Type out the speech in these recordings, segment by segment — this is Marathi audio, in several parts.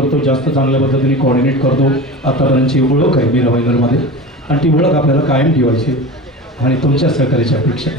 करतो, जास्त चांगल्या पद्धतीने कोऑर्डिनेट करतो. आतापर्यंतची ओळख आहे मीराबाईंदरमध्ये आणि ती ओळख आपल्याला कायम ठेवायची आणि तुमच्या सहकार्याची अपेक्षा.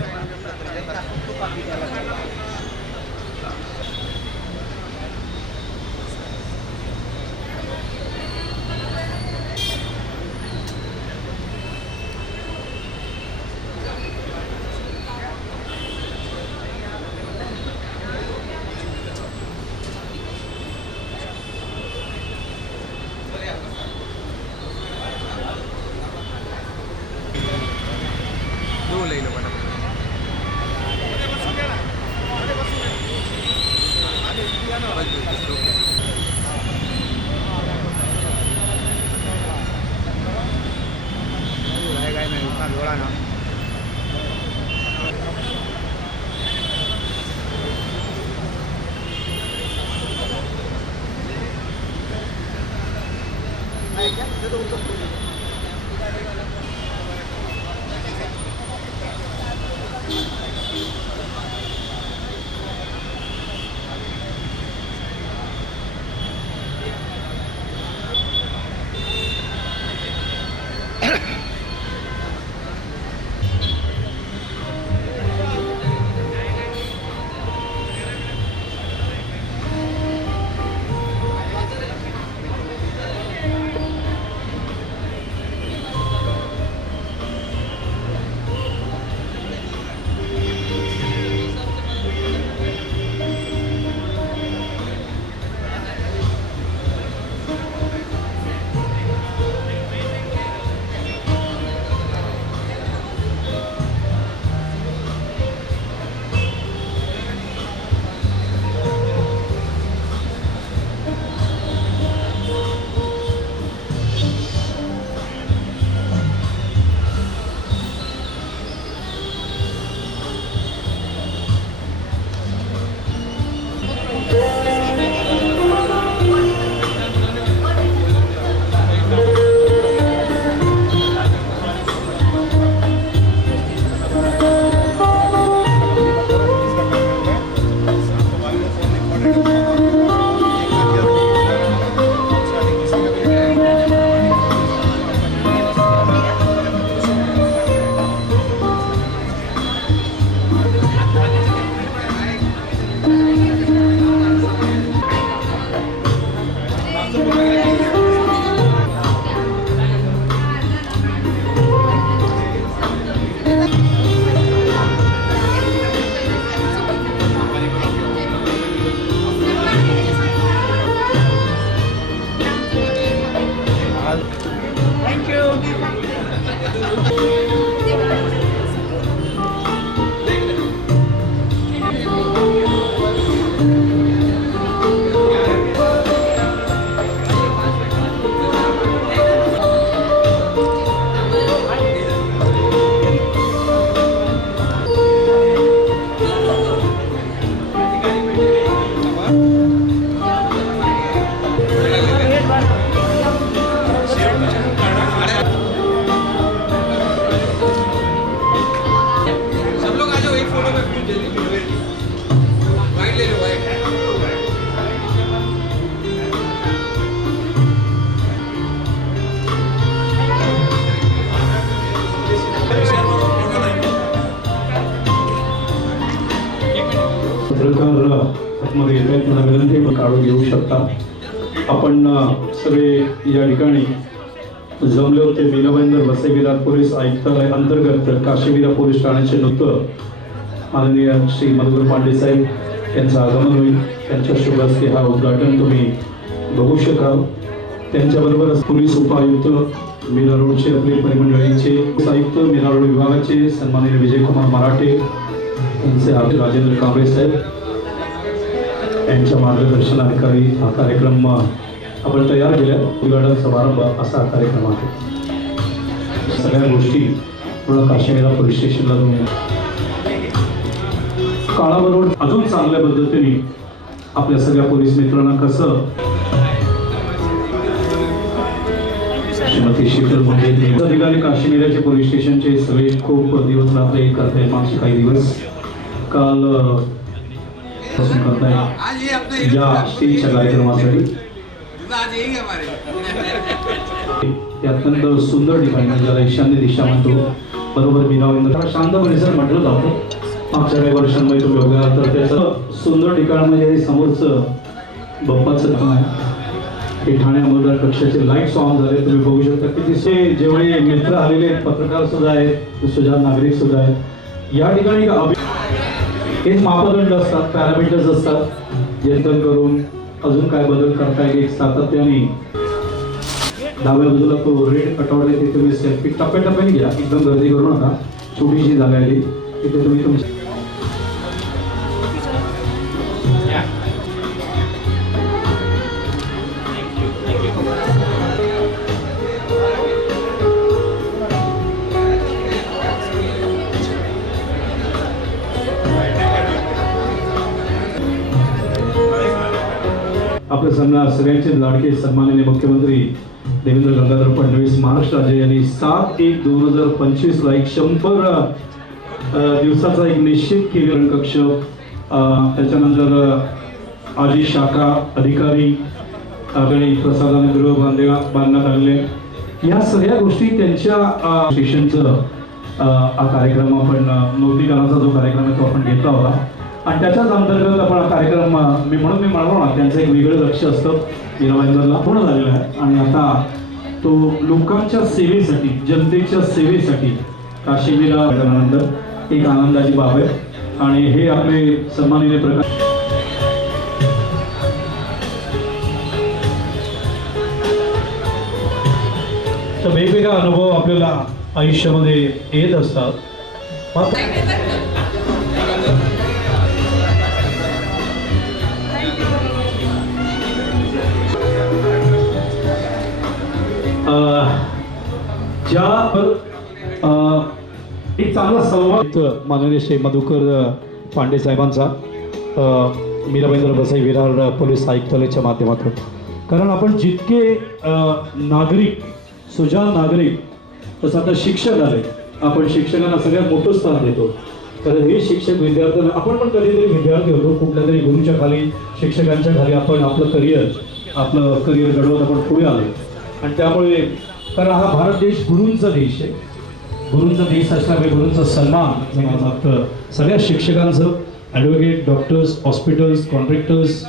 मध्ये येत आहेत मला विनंती काढून घेऊ शकता. आपण सगळे या ठिकाणी जमले होते मीराबाईंदर वसई विरार पोलीस आयुक्तालय अंतर्गत काशीविरा पोलीस ठाण्याचे नूतन माननीय श्री मधुकर पांडे साहेब यांचं आगमन होईल. त्यांच्या शुभ हस्ते हा उद्घाटन तुम्ही बघू शकाल. त्यांच्याबरोबरच पोलीस उपायुक्त मीरा रोडचे आपले परिमंडळीचे आयुक्त मीरा रोड विभागाचे सन्माननीय विजयकुमार मराठे यांचे राजेंद्र कांबळे साहेब यांच्या मार्गदर्शनाखाली हा कार्यक्रम आपण तयार केला. उद्घाटन समारंभ असा कार्यक्रम आहे. सगळ्या गोष्टी पूर्ण काशीविरा पोलीस स्टेशनला काळाबरोबर अजून चांगल्या पद्धतीने आपल्या सगळ्या पोलीस मित्रांना कसं श्रीमती शीतल मुंडे अधिकारी काशीविराचे पोलीस स्टेशनचे सगळे खूप दिवस रात्र एक करताय. मागचे काही दिवस काल करताय या स्टेजच्या कार्यक्रमासाठी आज यही है हमारे ते अत्यंत सुंदर ठिकाण आहे, ज्याला ईशान्य दिशा म्हणतो. बरोबर मीराबाईंना शांत परिसर म्हटलं जातं. मागच्या काही वर्षांमध्ये तुम्ही बघा तर त्याचं सुंदर ठिकाण म्हणजे समोरचं बप्पाचं काम आहे. हे ठाणे अंमलदार कक्षाचे लाईट्स ऑन झाले, तुम्ही बघू शकता की तिथे जेवढे मित्र आलेले आहेत, पत्रकार सुद्धा आहेत, सुजाण नागरिक सुद्धा आहेत. या ठिकाणी हेच मापदंड असतात, पॅरामीटर्स असतात, जेणेकरून करून अजून काय बदल करता येईल. एक सातत्याने डाव्या बाजूला तो रेड कटआउट आहे, तिथे तुम्ही सेल्फी टप्प्याटप्प्याने घ्या, एकदम गर्दी करू नका. छोटीशी जागा आहे ती, तिथे तुम्ही तुमची आपल्या सगळ्यांचे लाडके सन्माननीय मुख्यमंत्री देवेंद्र गंगाधर फडणवीस महाराष्ट्र राज्य यांनी 7/1/2025 ला 100 दिवसाचा एक निश्चित केलेला कक्ष, त्याच्यानंतर आजी शाखा अधिकारी आणि प्रसादाने गृह बांधण्यात आलेले. या सगळ्या गोष्टी त्यांच्या शिक्षणचं हा कार्यक्रम आपण नोंदणीकरणाचा जो कार्यक्रम आहे तो आपण घेतला होता आणि त्याच्याच अंतर्गत आपण हा कार्यक्रम मी म्हणालो ना, त्यांचं एक वेगळं लक्ष असतं मीराबाईंना पूर्ण झालेलं आहे आणि आता तो लोकांच्या सेवेसाठी, जनतेच्या सेवेसाठी काशीवीरा करण्यानंतर एक आनंदाची बाब आहे. आणि हे आपले सन्माननीय प्रकार तर वेगवेगळा अनुभव आपल्याला आयुष्यामध्ये येत असतात. एक चांगला संवाद माननीय श्री मधुकर पांडे साहेबांचा मीराबाईंद्र वसई विरार पोलीस आयुक्तालयाच्या माध्यमातून. कारण आपण जितके नागरिक, सुजाण नागरिक, तसं आता शिक्षक आले, आपण शिक्षकांना सगळ्यात मोठं स्थान देतो. कारण हे शिक्षक विद्यार्थ्यांना, आपण पण कधीतरी विद्यार्थी होतो, कुठल्या तरी गुरुच्या खाली, शिक्षकांच्या खाली आपण आपलं करिअर घडवत आपण पुढे आलो. आणि त्यामुळे कारण हा भारत देश गुरूंचा देश आहे, गुरूंचा देश असल्यामुळे गुरूंचा सन्मान मागतं सगळ्या शिक्षकांचं, ॲडव्होकेट, डॉक्टर्स, हॉस्पिटल्स, कॉन्ट्रॅक्टर्स,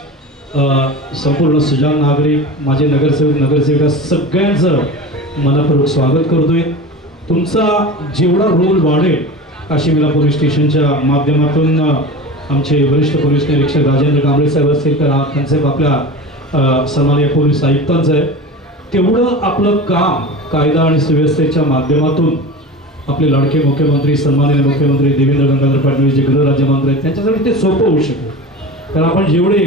संपूर्ण सुजाण नागरिक, माझे नगरसेविका सगळ्यांचं मनपूर्वक स्वागत करतोय. तुमचा जेवढा रोल वाढेल काशीविरा पोलीस स्टेशनच्या माध्यमातून, आमचे वरिष्ठ पोलीस निरीक्षक राजेंद्र कांबळे साहेब असतील तर त्यांचे आपल्या सन्माननीय पोलीस आयुक्तांचं आहे, तेवढं आपलं काम कायदा आणि सुव्यवस्थेच्या माध्यमातून आपले लाडके मुख्यमंत्री, सन्माननीय मुख्यमंत्री देवेंद्र गंगाधर फडणवीस जे गृह राज्यमंत्री आहेत, त्यांच्यासाठी ते सोपं होऊ शकेल. कारण आपण जेवढे,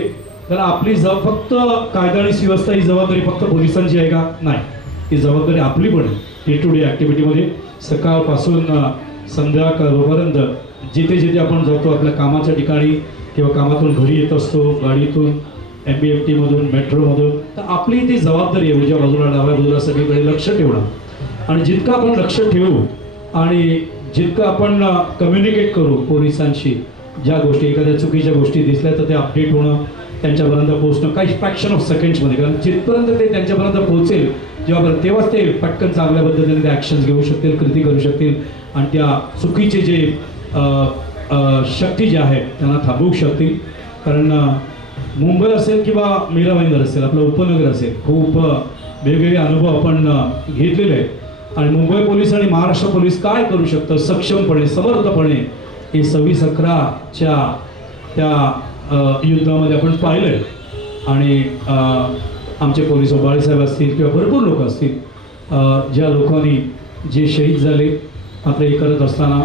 कारण आपली फक्त कायदा आणि सुव्यवस्था ही जबाबदारी फक्त पोलिसांची आहे का? नाही, ही जबाबदारी आपली पण आहे. डे टू डे ॲक्टिव्हिटीमध्ये सकाळपासून संध्याकाळपर्यंत जिथे जिथे आपण जातो आपल्या कामाच्या ठिकाणी किंवा कामातून घरी येत असतो, गाडीतून, MBFT मधून, मेट्रोमधून, तर आपली ती जबाबदारी आहे उजव्या बाजूला, डाव्या बाजूला सगळीकडे लक्ष ठेवणं. आणि जितकं आपण लक्ष ठेवू आणि जितकं आपण कम्युनिकेट करू पोलिसांशी, ज्या गोष्टी, एखाद्या चुकीच्या गोष्टी दिसल्या तर ते अपडेट होणं, त्यांच्यापर्यंत पोहोचणं काही फ्रॅक्शन ऑफ सेकंड्समध्ये. कारण जिथपर्यंत ते त्यांच्यापर्यंत पोहोचेल तेव्हाच ते पटकन चांगल्या पद्धतीने ते ॲक्शन्स घेऊ शकतील, कृती करू शकतील आणि त्या चुकीचे जे शक्ती ज्या आहेत त्यांना थांबवू शकतील. कारण मुंबई असेल किंवा मीराबाईंदर असेल, आपलं उपनगर असेल, खूप वेगवेगळे अनुभव आपण घेतलेले आहेत. आणि मुंबई पोलीस आणि महाराष्ट्र पोलीस काय करू शकतं सक्षमपणे, समर्थपणे, हे 26/11च्या त्या युद्धामध्ये आपण पाहिलं आहे. आणि आमचे पोलीस बाळेसाहेब असतील किंवा भरपूर लोक असतील, ज्या लोकांनी जे शहीद झाले, मात्र हे करत असताना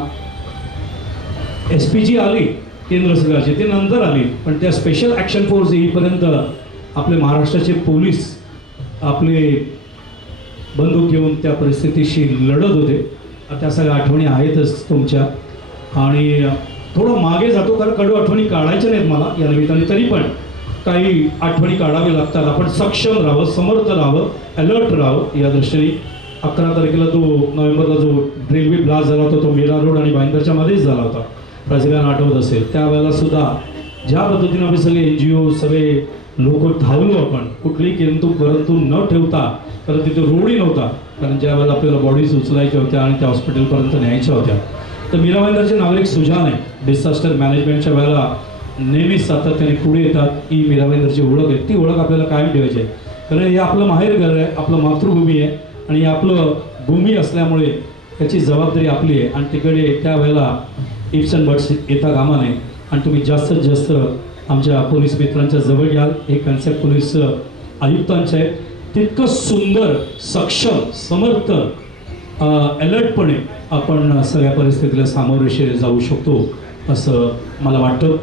SPG आली केंद्र सरकारची, ते नंतर आली, पण त्या स्पेशल ॲक्शन फोर्स येईपर्यंत आपले महाराष्ट्राचे पोलीस आपले बंदूक घेऊन त्या परिस्थितीशी लढत होते. त्या सगळ्या आठवणी आहेतच तुमच्या. आणि थोडं मागे जातो कारण कडू आठवणी काढायच्या नाहीत मला या निमित्ताने, तरी पण काही आठवणी काढावे लागतात. आपण सक्षम राहावं, समर्थ राहावं, अलर्ट राहावं. या दृष्टीने 11 तारखेला नोव्हेंबरला जो रेल्वे ब्लास्ट झाला होता तो मीरा रोड आणि भाईंदरच्या मध्येच झाला होता, प्रजेला आठवत असेल. त्यावेळेला सुद्धा ज्या पद्धतीने आम्ही सगळे NGO सगळे लोक धावलो, आपण कुठलीही किंतु परंतु न ठेवता, कारण तिथे रोडही नव्हता, कारण ज्या वेळेला आपल्याला बॉडीज उचलायच्या होत्या आणि त्या हॉस्पिटलपर्यंत न्यायच्या होत्या, तर मीरा भाईंदरचे नागरिक सुजाण आहे. डिझास्टर मॅनेजमेंटच्या वेळेला नेहमीच सातत्याने पुढे येतात. ही मीरा भाईंदरची ओळख आहे, ती ओळख आपल्याला कायम ठेवायची आहे, कारण हे आपलं माहेर घर आहे, आपलं मातृभूमी आहे आणि आपलं भूमी असल्यामुळे त्याची जबाबदारी आपली आहे. आणि तिकडे त्यावेळेला इफ्स अँड बट्स येता कामा नये आणि तुम्ही जास्तीत जास्त आमच्या पोलीस मित्रांच्या जवळ याल. हे कन्सेप्ट पोलीस आयुक्तांचे आहे. तितकं सुंदर, सक्षम, समर्थ, अलर्टपणे आपण सगळ्या परिस्थितीला सामोरे जाऊ शकतो असं मला वाटतं.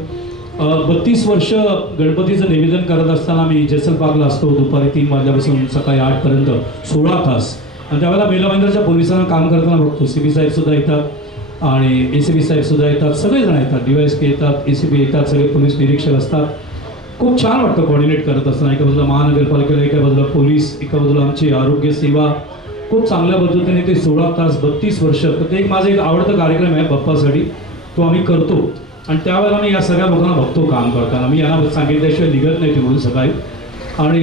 32 वर्ष गणपतीचं निवेदन करत असताना मी जेसल पार्कला असतो, दुपारी 3 वाजल्यापासून सकाळी 8 पर्यंत 16 तास. आणि त्यावेळेला मीरा भाईंदरच्या पोलिसांना काम करताना बघतो. CP साहेबसुद्धा येतात आणि ACP साहेबसुद्धा येतात, सगळेजण येतात, DYSP येतात, ACP येतात, सगळे पोलीस निरीक्षक असतात. खूप छान वाटतं कोऑर्डिनेट करत असताना. एका बाजूला महानगरपालिकेला, एका बाजूला पोलीस, एका बाजूला आमची आरोग्य सेवा. खूप चांगल्या पद्धतीने ते 16 तास 32 वर्ष, तर ते माझा एक आवडता कार्यक्रम आहे बाप्पासाठी, तो आम्ही करतो. आणि त्यावेळेला मी या सगळ्या लोकांना बघतो काम करताना. मी यांना सांगितल्याशिवाय निघत नाही ते म्हणून सकाळी, आणि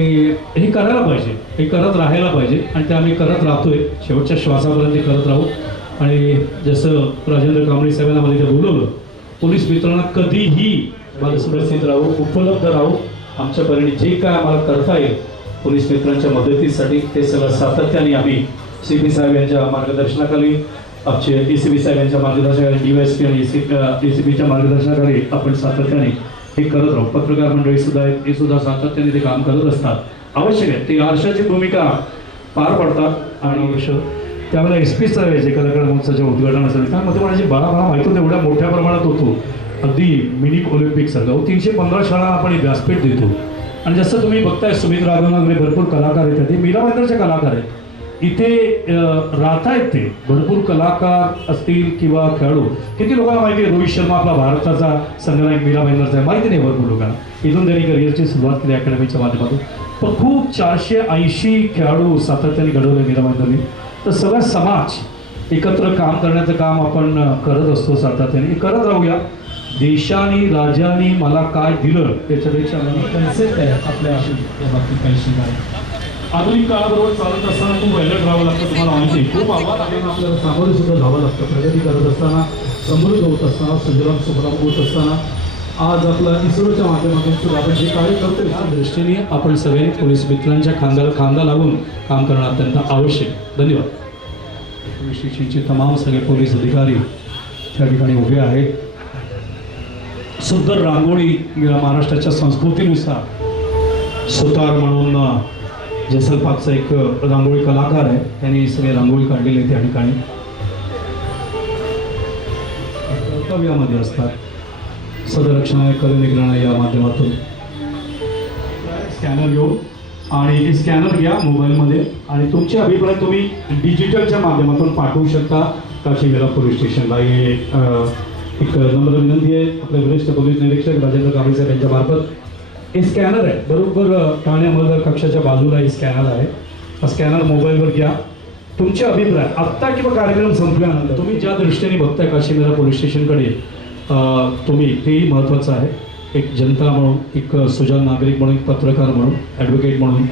हे करायला पाहिजे, हे करत राहायला पाहिजे आणि ते आम्ही करत राहतोय. शेवटच्या श्वासापर्यंत करत राहू. आणि जसं राजेंद्र कांबळे साहेबांना मला इथे बोलवलं, पोलीस मित्रांना कधीही मला सुरक्षित राहू, उपलब्ध राहू. आमच्या परीने जे काय आम्हाला करता येईल पोलीस मित्रांच्या मदतीसाठी, ते सगळं सातत्याने आम्ही CP साहेब यांच्या मार्गदर्शनाखाली, आमचे ACP साहेब यांच्या मार्गदर्शनाखाली, DYSP आणि ACPच्या मार्गदर्शनाखाली आपण सातत्याने हे करत राहू. पत्रकार मंडळी सुद्धा आहेत, ते सुद्धा सातत्याने ते काम करत असतात. आवश्यक आहे, ते आरशाची भूमिका पार पडतात. आणि त्यावेळेला SP साहेब यायचे कलाकार महोत्सवाच्या उद्घाटनासाठी, त्यामध्ये माझी मला माहिती होतं एवढ्या मोठ्या प्रमाणात होतो, अगदी मिनी ऑलिम्पिक सारखं. 315 शाळा आपण व्यासपीठ देतो. आणि जसं तुम्ही बघताय सुमित राघवनगरे भरपूर कलाकार आहेत, ते मीरा भाईंदरचे कलाकार आहेत. इथे राहतायत ते भरपूर कलाकार असतील किंवा खेळाडू. किती लोकांना माहिती आहे रोहित शर्मा आपला भारताचा संघनायक मीरा भाईंदरचा आहे, माहिती नाही भरपूर लोकांना. इथून त्यांनी करिअरची सुरुवात केली अकॅडमीच्या माध्यमातून. पण खूप 480 खेळाडू सातत्याने घडवले मीरा भाईंदरनी. तर सगळा समाज एकत्र काम करण्याचं काम आपण करत असतो सातत्याने, करत राहूया. देशाने राज्याने मला काय दिलं त्याच्यापेक्षा कन्सेप्ट आहे आपल्या बाबतीत काही शिकाय. आधुनिक काळाबरोबर चालत असताना खूप अलर्ट राहावं लागतं. तुम्हाला माहिती आहे खूप आव्हान आपल्याला सामोरे सुद्धा जावं लागतं. प्रगती करत असताना, समृद्ध होत असताना, सुजलाम सुफलाम होत असताना, आज आपला इस्रोच्या माध्यमातून सुद्धा आपण जे कार्य करतो त्या दृष्टीने आपण सगळ्यांनी पोलीस मित्रांच्या खांद्याला खांदा लागून काम करणं अत्यंत आवश्यक. धन्यवाद. पोलीस स्टेशनचे तमाम सगळे पोलीस अधिकारी त्या ठिकाणी उभे आहेत. सुंदर रांगोळी महाराष्ट्राच्या संस्कृतीनुसार सुतार म्हणून जेसल पाकचा एक रांगोळी कलाकार आहे, त्यांनी सगळे रांगोळी काढलेली आहे त्या ठिकाणी. कर्तव्यामध्ये असतात. सदरक्षणाय कलनिग्रहण या माध्यमातून स्कॅनर घेऊ आणि हे स्कॅनर घ्या मोबाईलमध्ये आणि तुमचे अभिप्राय तुम्ही डिजिटलच्या माध्यमातून पाठवू शकता काशीविरा पोलीस स्टेशनला. हे एक नम्र विनंती आहे आपल्या वरिष्ठ पोलीस निरीक्षक राजेंद्र कांबळे साहेब यांच्या मार्फत. हे स्कॅनर आहे, बरोबर ठाणे अंमलदार कक्षाच्या बाजूला हे स्कॅनर आहे. हा स्कॅनर मोबाईलवर घ्या. तुमचे अभिप्राय आत्ता किंवा कार्यक्रम संपल्यानंतर तुम्ही ज्या दृष्टीने बघताय काशीविरा पोलीस स्टेशनकडे, तुम्ही तेही महत्त्वाचं आहे. एक जनता म्हणून, एक सुजाण नागरिक म्हणून, एक पत्रकार म्हणून, ॲडव्होकेट म्हणून,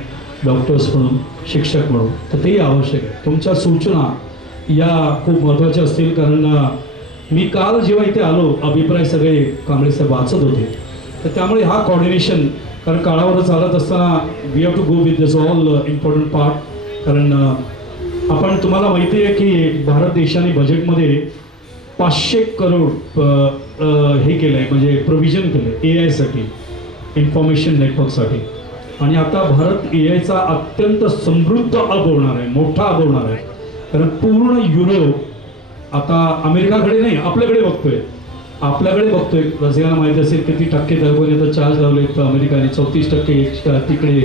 डॉक्टर्स म्हणून, शिक्षक म्हणून, तर तेही आवश्यक आहे. तुमच्या सूचना या खूप महत्त्वाच्या असतील, कारण मी काल जेव्हा इथे आलो अभिप्राय सगळे कांबळे साहेब वाचत होते, तर त्यामुळे हा कॉर्डिनेशन, कारण काळावर चालत असताना we have to go with this all important part. कारण आपण तुम्हाला माहिती आहे की भारत देशाने बजेटमध्ये 500 करोड हे केलं आहे, म्हणजे प्रोव्हिजन केलं आहे AI साठी, इन्फॉर्मेशन नेटवर्कसाठी. आणि आता भारत AIचा अत्यंत समृद्ध हब होणार आहे, मोठा हब होणार आहे. कारण पूर्ण युरोप आता अमेरिकाकडे नाही आपल्याकडे बघतोय, रसिकांना माहिती असेल किती टक्के तर चार्ज लावले, तर अमेरिकाने 34%, तिकडे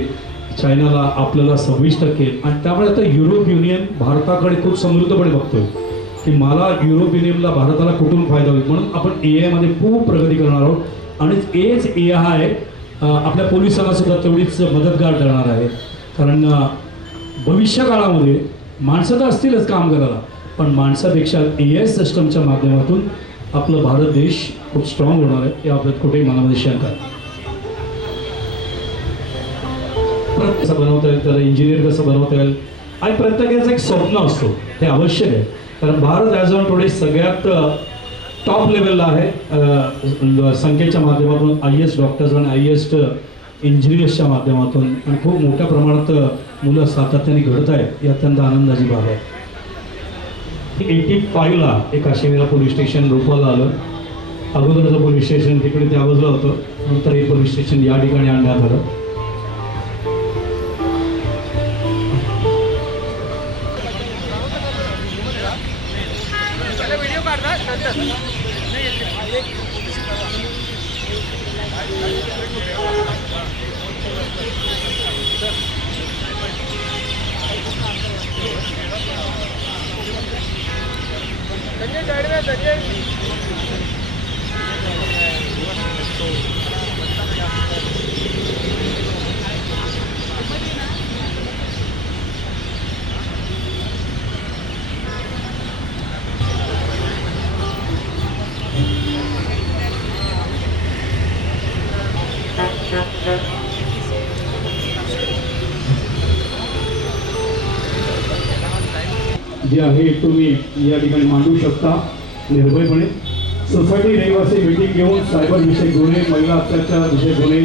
चायनाला, आपल्याला 26%. आणि त्यामुळे आता युरोप युनियन भारताकडे खूप समृद्धपणे बघतोय की मला युरोप युनियनला, भारताला कुठून फायदा होईल. म्हणून आपण AI मध्ये खूप प्रगती करणार आहोत. आणि हेच AI आपल्या पोलिसांना सुद्धा तेवढीच मदतगार ठरणार आहे. कारण भविष्य काळामध्ये माणसं तर असतीलच काम करायला, पण माणसापेक्षा AI सिस्टमच्या माध्यमातून आपला भारत देश खूप स्ट्रॉंग होणार आहे, याबाबत कुठेही मनामध्ये शंका नाही. कसं बनवता येईल, त्याला इंजिनियर कसं बनवता येईल, आणि प्रत्येकाचं एक स्वप्न असतो, हे आवश्यक आहे. कारण भारत ॲज ऑन टुडे सगळ्यात टॉप लेवलला आहे संख्येच्या माध्यमातून, IAS डॉक्टर्स आणि IAS इंजिनियर्सच्या माध्यमातून, आणि खूप मोठ्या प्रमाणात मुलं सातत्याने घडत आहेत, ही अत्यंत आनंदाची बाब आहे. 85ला एक काशीविरा पोलीस स्टेशन रूपाला आलं. अगोदरचं पोलीस स्टेशन तिकडे त्या बाजूला होतं, नंतर हे पोलीस स्टेशन या ठिकाणी आणण्यात आलं. जे आहे तुम्ही या ठिकाणी मांडू शकता निर्भयपणे. सोसायटी रहिवासी मीटिंग घेऊन सायबर विषयक गुन्हे, महिला अत्याचार विषयक गुन्हे,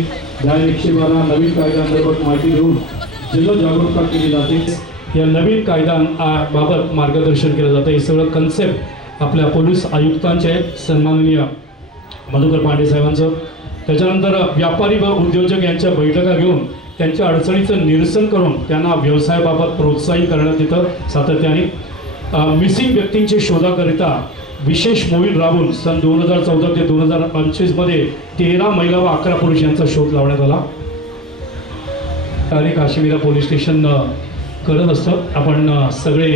112 नवीन कायद्यांबाबत माहिती देऊन जनजागरूकता केली जाते. या नवीन कायद्यांबाबत मार्गदर्शन केलं जातं. हे सगळं कन्सेप्ट आपल्या पोलीस आयुक्तांचे आहेत, सन्माननीय मधुकर पांडे साहेबांचं. त्याच्यानंतर व्यापारी व उद्योजक यांच्या बैठका घेऊन त्यांच्या अडचणीचं निरसन करून त्यांना व्यवसायाबाबत प्रोत्साहित करण्यात येतं सातत्याने. मिसिंग व्यक्तींच्या शोधाकरिता विशेष मोहीम राबवून सन 2014 ते 2025मध्ये 13 महिला व 11 पुरुष यांचा शोध लावण्यात आला. आणि काशीविरा पोलीस स्टेशन करत असतं. आपण सगळे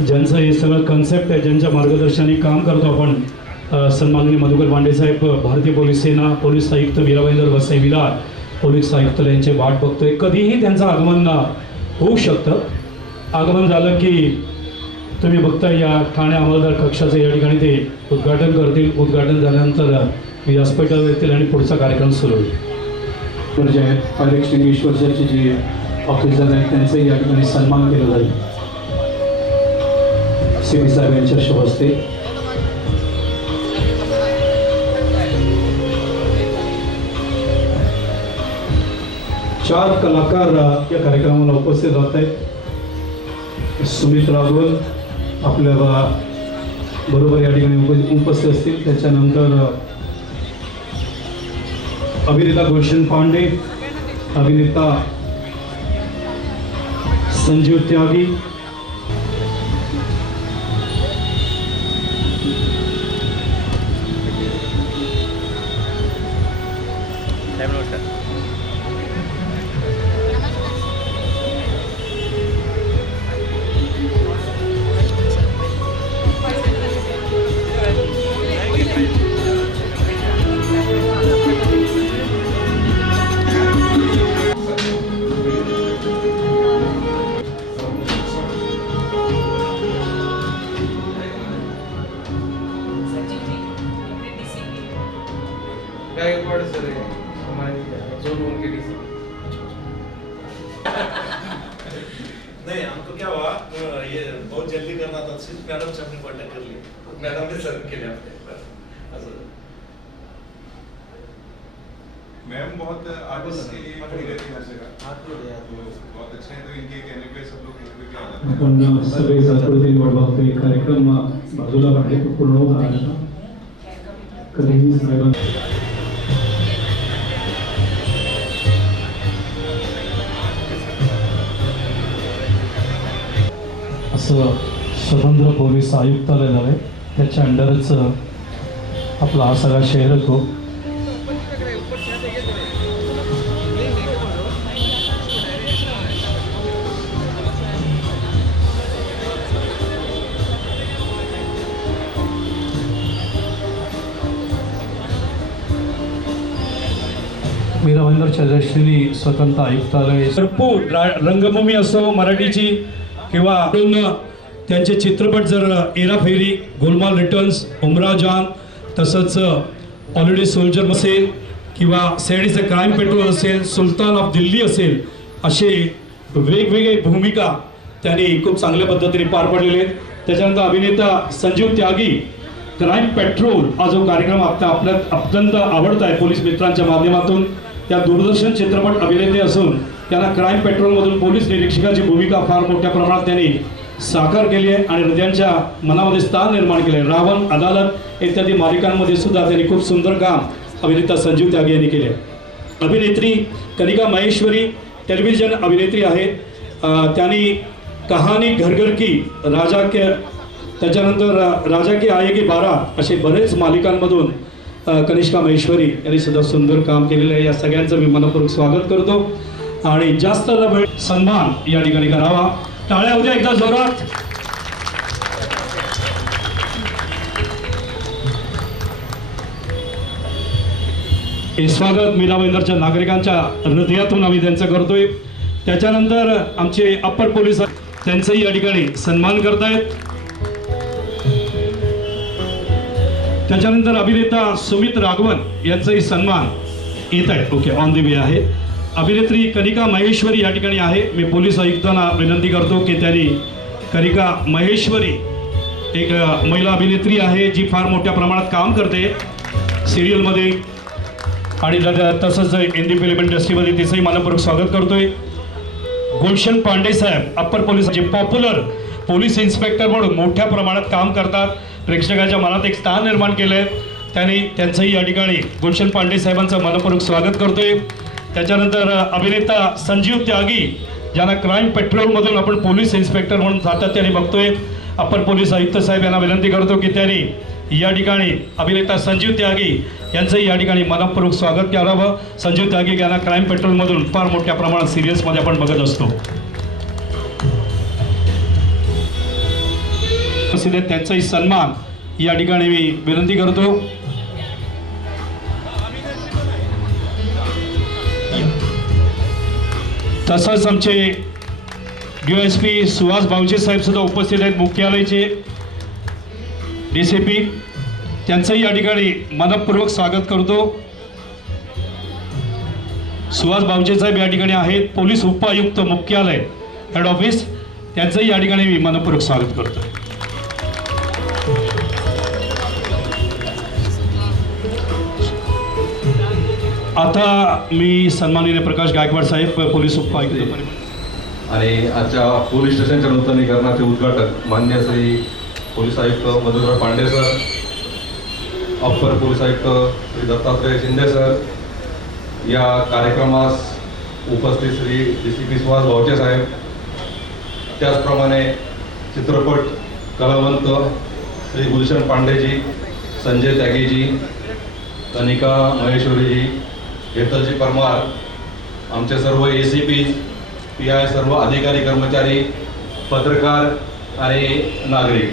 ज्यांचं हे सगळं कन्सेप्ट आहे, ज्यांच्या मार्गदर्शनाने काम करतो आपण, सन्माननीय मधुकर पांडे साहेब, भारतीय पोलीस सेना, पोलीस आयुक्त वीरभद्र वसई विरार, पोलीस आयुक्त यांचे वाट बघतोय. कधीही त्यांचं आगमन होऊ शकतं. आगमन झालं की तुम्ही बघता या ठाणे अंमलदार कक्षाचं या ठिकाणी ते उद्घाटन करतील. उद्घाटन झाल्यानंतर व्यासपीठावर येतील आणि पुढचा कार्यक्रम सुरू होईल. जे फायर एक्सटिंग्विशरचे जे ऑफिसर आहेत त्यांचाही या ठिकाणी सन्मान केला जाईल. CP साहेब यांच्या शुभ हस्ते. चार कलाकार या कार्यक्रमाला उपस्थित राहत आहेत. सुमित राघवन आपल्याला बरोबर या ठिकाणी उपस्थित असतील. त्याच्यानंतर अभिनेता गुलशन पांडे, अभिनेता संजीव त्यागी, गायकवाड़ सर है हमारे जोन 1 के डीसी। नहीं हमको क्या हुआ ये बहुत जल्दी करना था, सिर्फ मैडम से अपनी कांटेक्ट कर ली, मैडम ने सर के लिए आपने मैम बहुत आर्टिस्ट के लिए खड़ी रहती हर जगह, तो बहुत अच्छे हैं. तो इनके कहने पे सब लोग एक क्या होता है आपण सगळे जातोडीने वाट बघतोय. कार्यक्रम बाजूला काढले तो पूर्ण होत आहे. कधीही साहेबां असं स्वतंत्र पोलीस आयुक्तालय झालं आहे. त्याच्या अंडरच आपला हा सगळा शहर येतो. वीरभद्र चंद्रश्रेणी स्वतंत्र आयुक्तालय भरपूर रंगभूमी असो मराठीची किंवा त्यांचे चित्रपट जर एराफेरी, गोलमाल रिटर्न्स, उमरा जान, तसंच ऑलरेडी सोल्जर असेल किंवा सॅडीचं क्राईम पेट्रोल असेल, सुलतान ऑफ दिल्ली असेल, असे वेगवेगळे भूमिका त्यांनी खूप चांगल्या पद्धतीने पार पाडलेले आहेत. त्याच्यानंतर अभिनेता संजीव त्यागी, क्राईम पेट्रोल हा जो कार्यक्रम आपल्याला अत्यंत आवडत आहे पोलीस मित्रांच्या माध्यमातून, त्या दूरदर्शन चित्रपट अभिनेते असून त्यांना क्राईम पेट्रोलमधून पोलीस निरीक्षकाची भूमिका फार मोठ्या प्रमाणात त्यांनी साकार केली आहे आणि हृदयांच्या मनामध्ये स्थान निर्माण केले आहे. रावण, अदालत इत्यादी मालिकांमध्ये सुद्धा त्यांनी खूप सुंदर काम अभिनेता संजीव त्यागी यांनी केले. अभिनेत्री कनिका महेश्वरी टेलिव्हिजन अभिनेत्री आहे. त्यांनी कहाणी घरघर की, राजा के, त्याच्यानंतर राजा की आएगी बारात असे बरेच मालिकांमधून कनिष्का महेश्वरी यांनी सुद्धा सुंदर काम केलेलं आहे. या सगळ्यांचं मी मनपूर्वक स्वागत करतो आणि जास्त वेळ सन्मान या ठिकाणी करावा. टाळ्या उद्या एकदा जोरात. हे स्वागत मीरा भाईंदरच्या नागरिकांच्या हृदयातून आम्ही त्यांचं करतोय. त्याच्यानंतर आमचे अप्पर पोलीस त्यांचंही या ठिकाणी सन्मान करतायत. त्याच्यानंतर अभिनेता सुमित राघवन यांचाही सन्मान येत आहे. ओके, ऑन द वे आहे. अभिनेत्री कनिका महेश्वरी या ठिकाणी आहे. मी पोलीस आयुक्तांना विनंती करतो की त्यांनी कनिका महेश्वरी एक महिला अभिनेत्री आहे जी फार मोठ्या प्रमाणात काम करते सिरियलमध्ये आणि तसंच हिंदी फिल्म इंडस्ट्रीमध्ये, तिचंही मनपूर्वक स्वागत करतोय. गुलशन पांडे साहेब अप्पर पोलीस, जे पॉप्युलर पोलीस इन्स्पेक्टर म्हणून मोठ्या प्रमाणात काम करतात, प्रेक्षकाच्या मनात एक स्थान निर्माण केलं आहे. त्यांचंही या ठिकाणी गुलशन पांडे साहेबांचं मनपूर्वक स्वागत करतोय. त्याच्यानंतर अभिनेता संजीव त्यागी, ज्यांना क्राईम पेट्रोलमधून आपण पोलीस इन्स्पेक्टर म्हणून सातत्याने बघतोय, अप्पर पोलीस आयुक्त साहेब यांना विनंती करतो की त्यांनी या ठिकाणी अभिनेता संजीव त्यागी यांचंही या ठिकाणी मनपूर्वक स्वागत करावं. संजीव त्यागी यांना क्राईम पेट्रोलमधून फार मोठ्या प्रमाणात सिरियल्समध्ये आपण बघत असतो. त्यांचाही सन्मान या ठिकाणी मी विनंती करतो. तसंच आमचे DSP सुहास बावचे साहेब सुद्धा उपस्थित आहेत, मुख्यालयाचे DCP, त्यांचंही या ठिकाणी मनपूर्वक स्वागत करतो. सुहास बावचे साहेब या ठिकाणी आहेत, पोलीस उपायुक्त मुख्यालय हेड ऑफिस, त्यांचंही या ठिकाणी मी मनपूर्वक स्वागत करतो. आता मी सन्माननीय प्रकाश गायकवाड साहेब, पोलीस उपायुक्त आणि आजच्या पोलीस स्टेशनच्या नूतनीकरणाचे उद्घाटक मान्य श्री पोलीस आयुक्त Madhukar Pande sir, upper police आयुक्त श्री दत्तात्रय शिंदे सर, या कार्यक्रमास उपस्थित श्री DCP सुहास बावचे साहेब, त्याचप्रमाणे चित्रपट कलावंत श्री गुलशन पांडेजी, संजय त्यागीजी, कनिका महेश्वरीजी, हेतलजी परमार, आमचे सर्व ACP, PI, सर्व अधिकारी कर्मचारी, पत्रकार आणि नागरिक,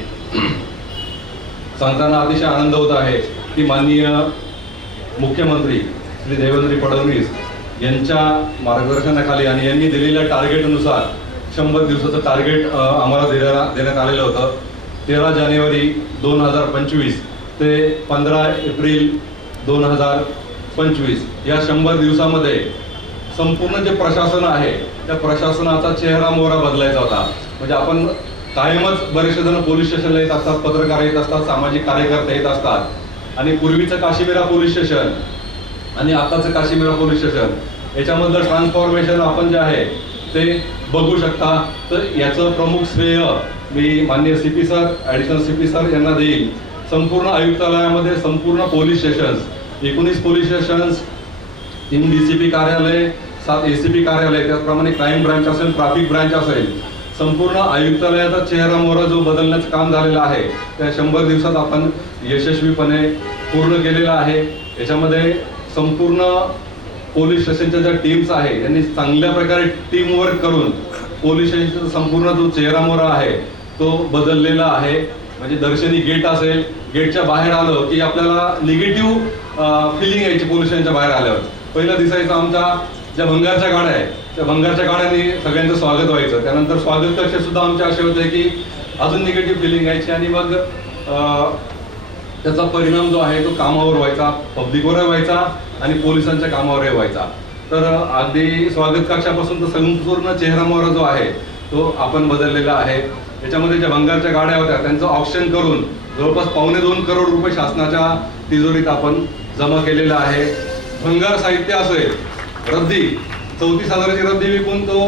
सांगताना अतिशय आनंद होत आहे की माननीय मुख्यमंत्री श्री देवेंद्र फडणवीस यांच्या मार्गदर्शनाखाली आणि यांनी दिलेल्या टार्गेटनुसार 100 दिवसाचं टार्गेट आम्हाला देण्यात आलेलं होतं. 13 जानेवारी 2025 ते 15 एप्रिल 2025 या 100 दिवसामध्ये संपूर्ण जे प्रशासन आहे त्या प्रशासनाचा चेहरा मोहरा बदलायचा होता. म्हणजे आपण कायमच बरेचसे जण पोलीस स्टेशनला येत असतात, पत्रकार येत असतात, सामाजिक कार्यकर्ते येत असतात आणि पूर्वीचं काशीमीरा पोलीस स्टेशन आणि आताचं काशीमीरा पोलीस स्टेशन याच्यामधलं ट्रान्सफॉर्मेशन आपण जे आहे ते बघू शकता. तर याचं प्रमुख श्रेय मी माननीय CP sir, additional CP sir यांना देईल. संपूर्ण आयुक्तालयामध्ये संपूर्ण police stations, 19 police stations, 3 DCP कार्यालय, 7 ACP कार्यालय, त्याचप्रमाणे क्राईम ब्रांच असेल, ट्रॅफिक ब्रांच असेल, संपूर्ण आयुक्तालयाचा चेहरा मोहरा जो बदलण्याचं काम झालेलं आहे त्या 100 दिवसात आपण यशस्वीपणे पूर्ण केलेलं आहे. याच्यामध्ये संपूर्ण पोलीस स्टेशनच्या ज्या टीम्स आहे यांनी चांगल्या प्रकारे टीम वर्क करून पोलीस स्टेशनचा संपूर्ण जो चेहरा मोहरा आहे तो बदललेला आहे. म्हणजे दर्शनी गेट असेल, गेटच्या बाहेर आलं की आपल्याला निगेटिव्ह फिलिंग यायची पोलीस स्टेशनच्या बाहेर आल्यावर. पहिलं दिसायचं आमच्या ज्या भंगारच्या गाड्या आहेत त्या भंगारच्या गाड्यांनी सगळ्यांचं स्वागत व्हायचं. त्यानंतर स्वागत कक्ष सुद्धा आमचे असे होते की अजून निगेटिव्ह फिलिंग यायची आणि मग त्याचा परिणाम जो आहे तो कामावर व्हायचा, पब्लिकवर व्हायचा आणि पोलिसांच्या कामावरही व्हायचा. तर अगदी स्वागत कक्षापासून तर संपूर्ण चेहरामोहरा जो आहे तो आपण बदललेला आहे. याच्यामध्ये ज्या भंगारच्या गाड्या होत्या त्यांचं ऑप्शन करून जवळपास 2.25 करोड रुपये शासनाच्या तिजोरीत आपण जमा केलेला आहे. भंगार साहित्य असेल, रद्दी 34,000ची रद्दी विकून तो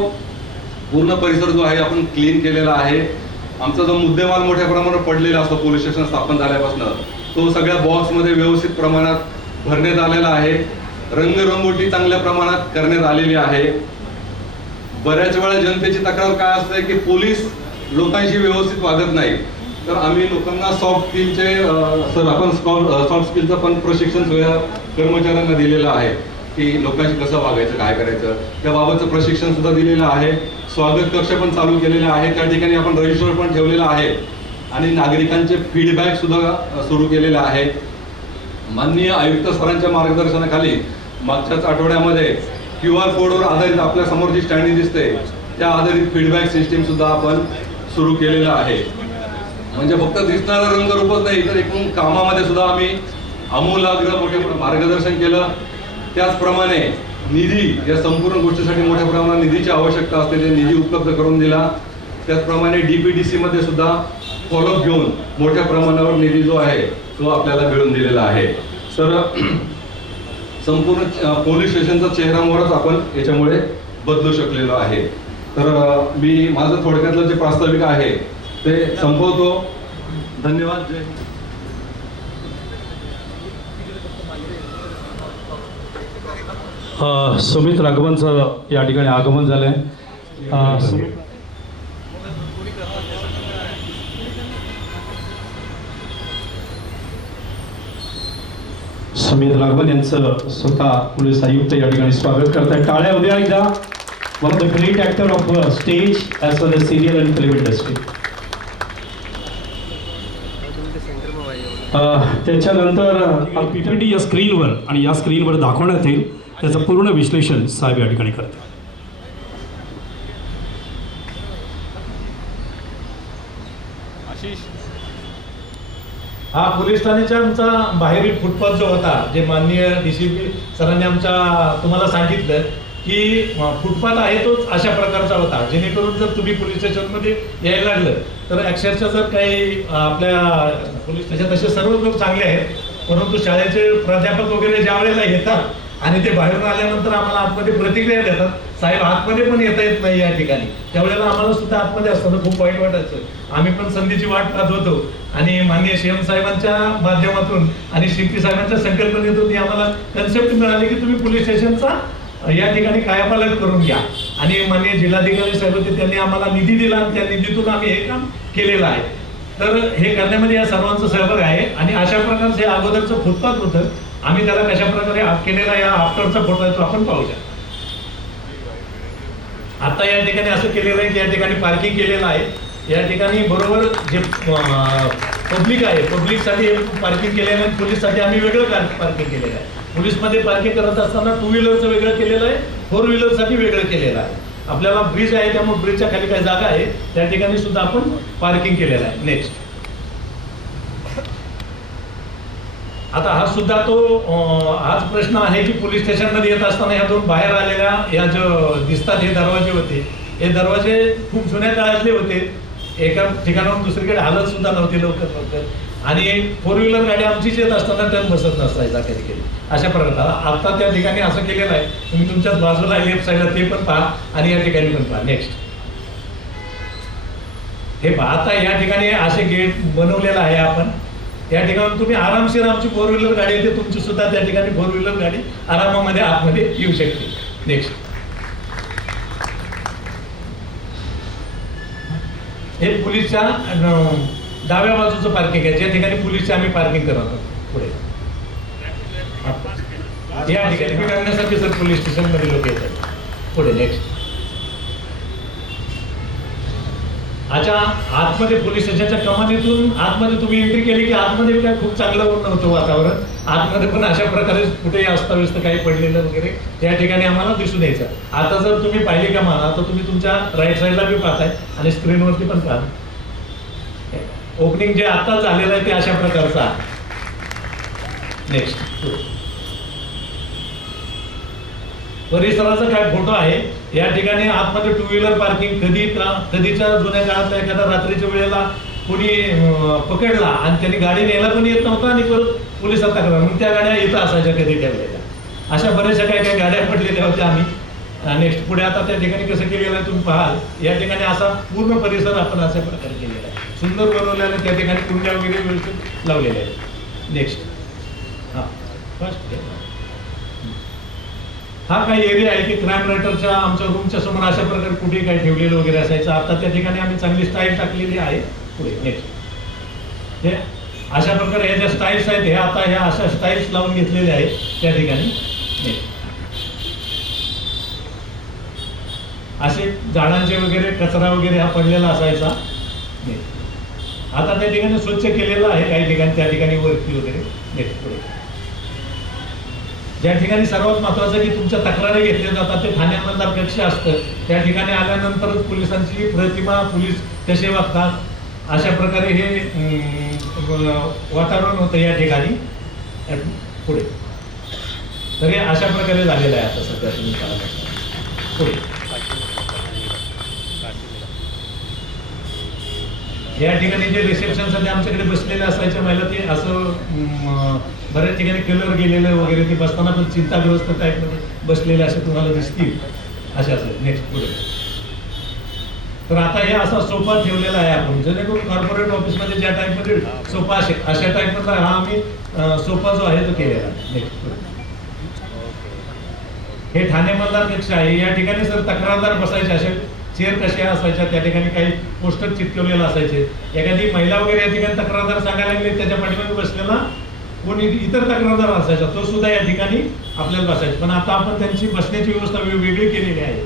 पूर्ण परिसर जो आहे आपण क्लीन केलेला आहे. आमचा जो मुद्देमाल मोठ्या प्रमाणात पडलेला असतो पोलीस स्टेशन स्थापन झाल्यापासून तो सगळ्या बॉक्समध्ये व्यवस्थित प्रमाणात भरण्यात आलेला आहे. रंगरंगोटी चांगल्या प्रमाणात करण्यात आलेली आहे. बऱ्याच वेळा जनतेची तक्रार काय असते की पोलीस लोकांशी व्यवस्थित वागत नाही. तर आम्ही लोकांना सॉफ्ट स्किलचे आपण सॉफ्ट स्किलचं पण प्रशिक्षण सगळ्या कर्मचाऱ्यांना दिलेलं आहे की लोकांशी कसं वागायचं, काय करायचं, त्याबाबतचं प्रशिक्षण सुद्धा दिलेलं आहे. स्वागत कक्ष पण चालू केलेला आहे. त्या ठिकाणी आपण रजिस्टर पण ठेवलेला आहे आणि नागरिकांचे फीडबॅक सुद्धा सुरू केलेले आहे. माननीय आयुक्त सरांच्या मार्गदर्शनाखाली मागच्याच आठवड्यामध्ये QR कोडवर आधारित आपल्या समोर जी स्टँडिंग दिसते त्या आधारित फीडबॅक सिस्टीम सुद्धा आपण सुरू केलेलं आहे. म्हणजे फक्त दिसणारं रंगरूपच नाही तर एकूण कामामध्ये सुद्धा आम्ही आमूलाग्र मोठे मार्गदर्शन केलं. त्याचप्रमाणे निधी, या संपूर्ण गोष्टीसाठी मोठ्या प्रमाणात निधीची आवश्यकता असते, ते निधी उपलब्ध करून दिला. त्याचप्रमाणे DPDC मध्ये सुद्धा फॉलोअप घेऊन मोठ्या प्रमाणावर निधी जो आहे तो आपल्याला मिळून दिलेला आहे. तर संपूर्ण पोलीस स्टेशनचा चेहरा मोहराच आपण याच्यामुळे बदलू शकलेलो आहे. तर मी माझं थोडक्यातलं जे प्रास्ताविक आहे ते संपवतो. धन्यवाद. जय हिंद. सुमित राघवनचं या ठिकाणी आगमन झालंय. सुमित राघवन यांचं स्वतः पोलीस आयुक्त या ठिकाणी स्वागत करतायत. टाळ्या उद्या एकदा. One of the great actor of stage as well as serial and film industry. त्याच्यानंतर PPT या स्क्रीनवर आणि या स्क्रीनवर दाखवण्यात येईल. त्याचं पूर्ण विश्लेषण साहेब या ठिकाणी करतात. हा पोलीस ठाण्याच्या आमचा बाहेरील फुटपाथ जो होता, जे माननीय DCP सरांनी तुम्हाला सांगितलं की फुटपाथ आहे तोच अशा प्रकारचा होता, जेणेकरून जर तुम्ही पोलीस स्टेशनमध्ये यायला लागलं तर अक्षरशः जर काही आपल्या पोलीस स्टेशन तसे सर्व लोक चांगले आहेत, परंतु शाळेचे प्राध्यापक वगैरे ज्या वेळेला येतात आणि ते बाहेरून आल्यानंतर आम्हाला आतमध्ये प्रतिक्रिया देतात, साहेब आतमध्ये पण येता येत नाही या ठिकाणी. त्यावेळेला आम्हाला सुद्धा आतमध्ये असताना खूप वाईट वाटायचं. आम्ही पण संधीची वाट पाहत होतो आणि माननीय CM साहेबांच्या माध्यमातून आणि CP साहेबांच्या संकल्पनेतून आम्हाला कन्सेप्ट मिळाली की तुम्ही पोलीस स्टेशनचा या ठिकाणी कायापालट करून घ्या. आणि माननीय जिल्हाधिकारी साहेब होते, त्यांनी आम्हाला निधी दिला आणि त्या निधीतून आम्ही हे काम केलेलं आहे. तर हे करण्यामध्ये या सर्वांचा सहभाग आहे. आणि अशा प्रकारचे अगोदरचं फुटपाथ होतं, आम्ही त्याला कशा प्रकारे केलेला या आफ्टरचा फोटो आहे तो आपण पाहू शकतो. आता या ठिकाणी असं केलेलं आहे की या ठिकाणी पार्किंग केलेलं आहे. या ठिकाणी बरोबर जे पब्लिक आहे, पब्लिकसाठी पार्किंग केलेलं आहे, पोलीससाठी आम्ही वेगळं पार्किंग केलेलं आहे. पोलीसमध्ये पार्किंग करत असताना 2 व्हीलरचं वेगळं केलेलं आहे, 4 व्हीलरसाठी वेगळं केलेलं आहे. आपल्याला ब्रिज आहे त्यामुळे ब्रिजच्या खाली काही जागा आहे त्या ठिकाणी सुद्धा आपण पार्किंग केलेलं आहे. नेक्स्ट, आता हा सुद्धा हाच प्रश्न आहे की पोलीस स्टेशनमध्ये येत असताना ह्या 2 बाहेर आलेल्या या जो दिसतात हे दरवाजे होते, हे दरवाजे खूप जुन्या काळातले होते. एका ठिकाणाहून दुसरीकडे हालत सुद्धा नव्हती लवकर. आणि 4 व्हीलर गाडी आमचीच येत असताना टर्न बसत नसायचा कधी कधी. अशा प्रकार आता त्या ठिकाणी असं केलेलं आहे, तुम्ही तुमच्याच बाजूला लेफ्ट साईडला ते पण पहा आणि या ठिकाणी पण पहा. नेक्स्ट, हे पहा आता या ठिकाणी असे गेट बनवलेलं आहे आपण. या ठिकाणी तुम्ही आरामशीर आमची 4 व्हीलर गाडी येते, तुमची सुद्धा त्या ठिकाणी 4 व्हीलर गाडी आरामामध्ये आतमध्ये येऊ शकते. नेक्स्ट, हे पोलीसच्या डाव्या बाजूचं पार्किंग आहे, ज्या ठिकाणी पोलीसचे आम्ही पार्किंग करत आहोत. पुढे या ठिकाणी करण्यासाठी सर पोलीस स्टेशनमध्ये लोक येतात. पुढे नेक्स्ट, अच्छा आतमध्ये पोलीस स्टेशनच्या कमानीतून आतमध्ये तुम्ही एंट्री केली की आतमध्ये काय खूप चांगलं नव्हतं वातावरण. आतमध्ये पण अशा प्रकारे कुठेही अस्ताव्यस्त काही पडलेलं वगैरे या ठिकाणी आम्हाला दिसून यायचं. आता जर तुम्ही पाहिली का मला तर तुम्ही तुमच्या राईट साईडला बी पाहताय आणि स्क्रीनवरती पण पाहा. ओपनिंग जे आता झालेलं आहे ते अशा प्रकारचं आहे. नेक्स्ट परिसराचा काय फोटो आहे. या ठिकाणी आतमध्ये टू व्हीलर पार्किंग कधीच्या जुन्या काळातल्या एखाद्या रात्रीच्या वेळेला कोणी पकडला आणि त्यांनी गाडी न्यायला पण येत नव्हता आणि परत पोलिसात तक्रार, मग त्या गाड्या इथं असायच्या कधी ठेवलेल्या. अशा बऱ्याचशा काही गाड्या पडलेल्या होत्या आम्ही. नेक्स्ट पुढे आता त्या ठिकाणी कसं केलेलं आहे तुम्ही पाहाल. या ठिकाणी असा पूर्ण परिसर आपण अशा प्रकारे केलेला आहे, सुंदर बनवलेला. त्या ठिकाणी कुंड्या वगैरे व्यवस्थित लावलेल्या आहेत. नेक्स्ट फर्स्ट हा काही एरिया आहे की क्राईम रायटरच्या आमच्या रूमच्या समोर अशा प्रकारे कुठे काही ठेवलेलं वगैरे असायचं. आता त्या ठिकाणी आम्ही चांगली स्टाईल टाकलेली आहे. पुढे नेक्स्ट हे अशा प्रकारे ह्या ज्या स्टाईल्स आहेत, हे आता ह्या अशा स्टाईल्स लावून घेतलेल्या आहेत त्या ठिकाणी. असे झाडांचे वगैरे कचरा वगैरे हा पडलेला असायचा. आता त्या ठिकाणी स्वच्छ केलेलं आहे काही ठिकाणी, त्या ठिकाणी वरती वगैरे. नेक्स्ट पुढे ज्या ठिकाणी सर्वात महत्वाचं की तुमच्या तक्रारी घेतल्या जातात ते ठाण्यामधला कक्ष असतं. त्या ठिकाणी आल्यानंतरच पोलिसांची प्रतिमा, पोलीस कसे वागतात अशा प्रकारे हे वातावरण होतं या ठिकाणी. पुढे तर हे अशा प्रकारे झालेलं आहे आता सध्या तुम्ही पाहत असता. पुढे या ठिकाणी जे रिसेप्शनसाठी आमच्याकडे बसलेले असायच्या महिला ते असं बऱ्याच ठिकाणी कलर गेलेलं वगैरे ते बसताना पण चिंताग्रस्त टाईपमध्ये बसलेले असे तुम्हाला दिसतील असे असेल. नेक्स्ट पुढे तर आता हे असा सोफा ठेवलेला आहे आपण, जेणेकरून कॉर्पोरेट ऑफिसमध्ये ज्या टाईपमध्ये सोफा अशा टाईपमधला हा आम्ही सोफा जो आहे तो केलेला आहे. नेक्स्ट पुढे हे ठाणे मतदार कक्ष आहे. या ठिकाणी सर तक्रारदार बसायचे, असे चेअर कशा असायच्या त्या ठिकाणी काही पोस्टर चिटकवलेले असायचे. एखादी महिला वगैरे या ठिकाणी तक्रारदार सांगायला लागली, त्याच्या पाठीमागे बसलेला कोणी इतर तक्रारदार असायचा, तो सुद्धा या ठिकाणी आपल्याला बसायचा. पण आता आपण त्यांची बसण्याची व्यवस्था वेगळी केलेली आहे.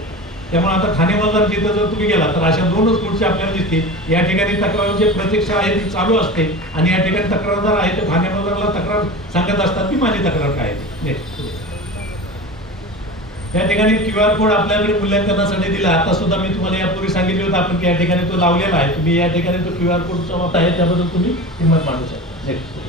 त्यामुळे आता ठाणे मतदार जिथं जर तुम्ही गेला तर अशा दोनच खुर्च्या आपल्याला दिसतील. या ठिकाणी तक्रार जे प्रतीक्षा आहे ती चालू असते आणि या ठिकाणी तक्रारदार आहे ते ठाणे मतदाराला तक्रार सांगत असतात की माझी तक्रार काय आहे. नेक्स्ट या ठिकाणी QR कोड आपल्याकडे मूल्यांकनासाठी दिला. आता सुद्धा मी तुम्हाला यापूर्वी सांगितले होतं आपण की या ठिकाणी तो लावलेला आहे. तुम्ही या ठिकाणी तो QR कोडचा वापर आहे त्याबद्दल तुम्ही किंमत मांडू शकता. नेक्स्ट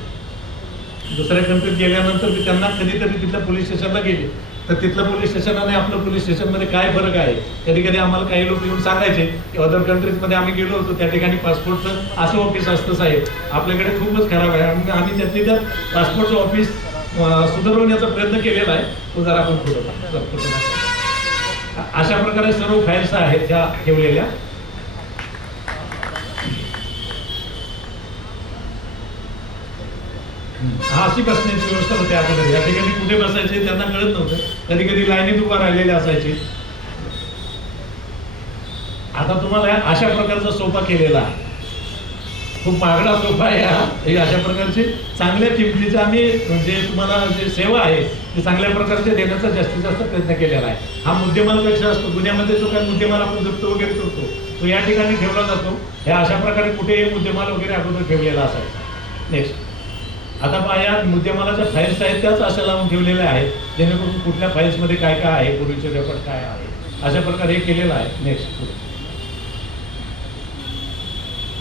दुसऱ्या कंट्रीत गेल्यानंतर मी त्यांना कधीतरी तिथल्या पोलीस स्टेशनला गेले तर तिथलं पोलीस स्टेशन आणि आपलं पोलीस स्टेशनमध्ये काय फरक आहे. कधी कधी आम्हाला काही लोक येऊन सांगायचे की अदर कंट्रीजमध्ये आम्ही गेलो होतो त्या ठिकाणी पासपोर्टचं असं ऑफिस असतं साहेब, आपल्याकडे खूपच खराब आहे. आम्ही त्यातली त्या पासपोर्टचं ऑफिस सुधारवण्याचा प्रयत्न केलेला आहे. तो जरा आपण फोटो अशा प्रकारे सर्व फाईल्स आहेत त्या ठेवलेल्या. हा अशी बसण्याची व्यवस्था होती अगोदर. या ठिकाणी कुठे बसायचे त्यांना कळत नव्हतं, कधी कधी लाईनीत उभा राहिलेले असायचे. आता तुम्हाला अशा प्रकारचा सोफा केलेला आहे, खूप महागडा सोफा आहे हा. हे अशा प्रकारचे चांगल्या किमतीचे आम्ही जे तुम्हाला जे सेवा आहे ते चांगल्या प्रकारचे देण्याचा जास्तीत जास्त प्रयत्न केलेला आहे. हा मुद्देमालापेक्षा असतो. गुन्ह्यामध्ये जो काही मुद्देमाल आपण जप्त वगैरे करतो तो या ठिकाणी ठेवला जातो. हे अशा प्रकारे कुठेही मुद्देमाल वगैरे अगोदर ठेवलेला असायचा. नेक्स्ट आता पहा या मुद्देमालाच्या फाईल्स आहेत त्याच अशा लावून ठेवलेल्या आहेत, जेणेकरून कुठल्या फाईल्समध्ये काय काय आहे, पूर्वीचे रेकॉर्ड काय आहे, अशा प्रकारे हे केलेलं आहे. नेक्स्ट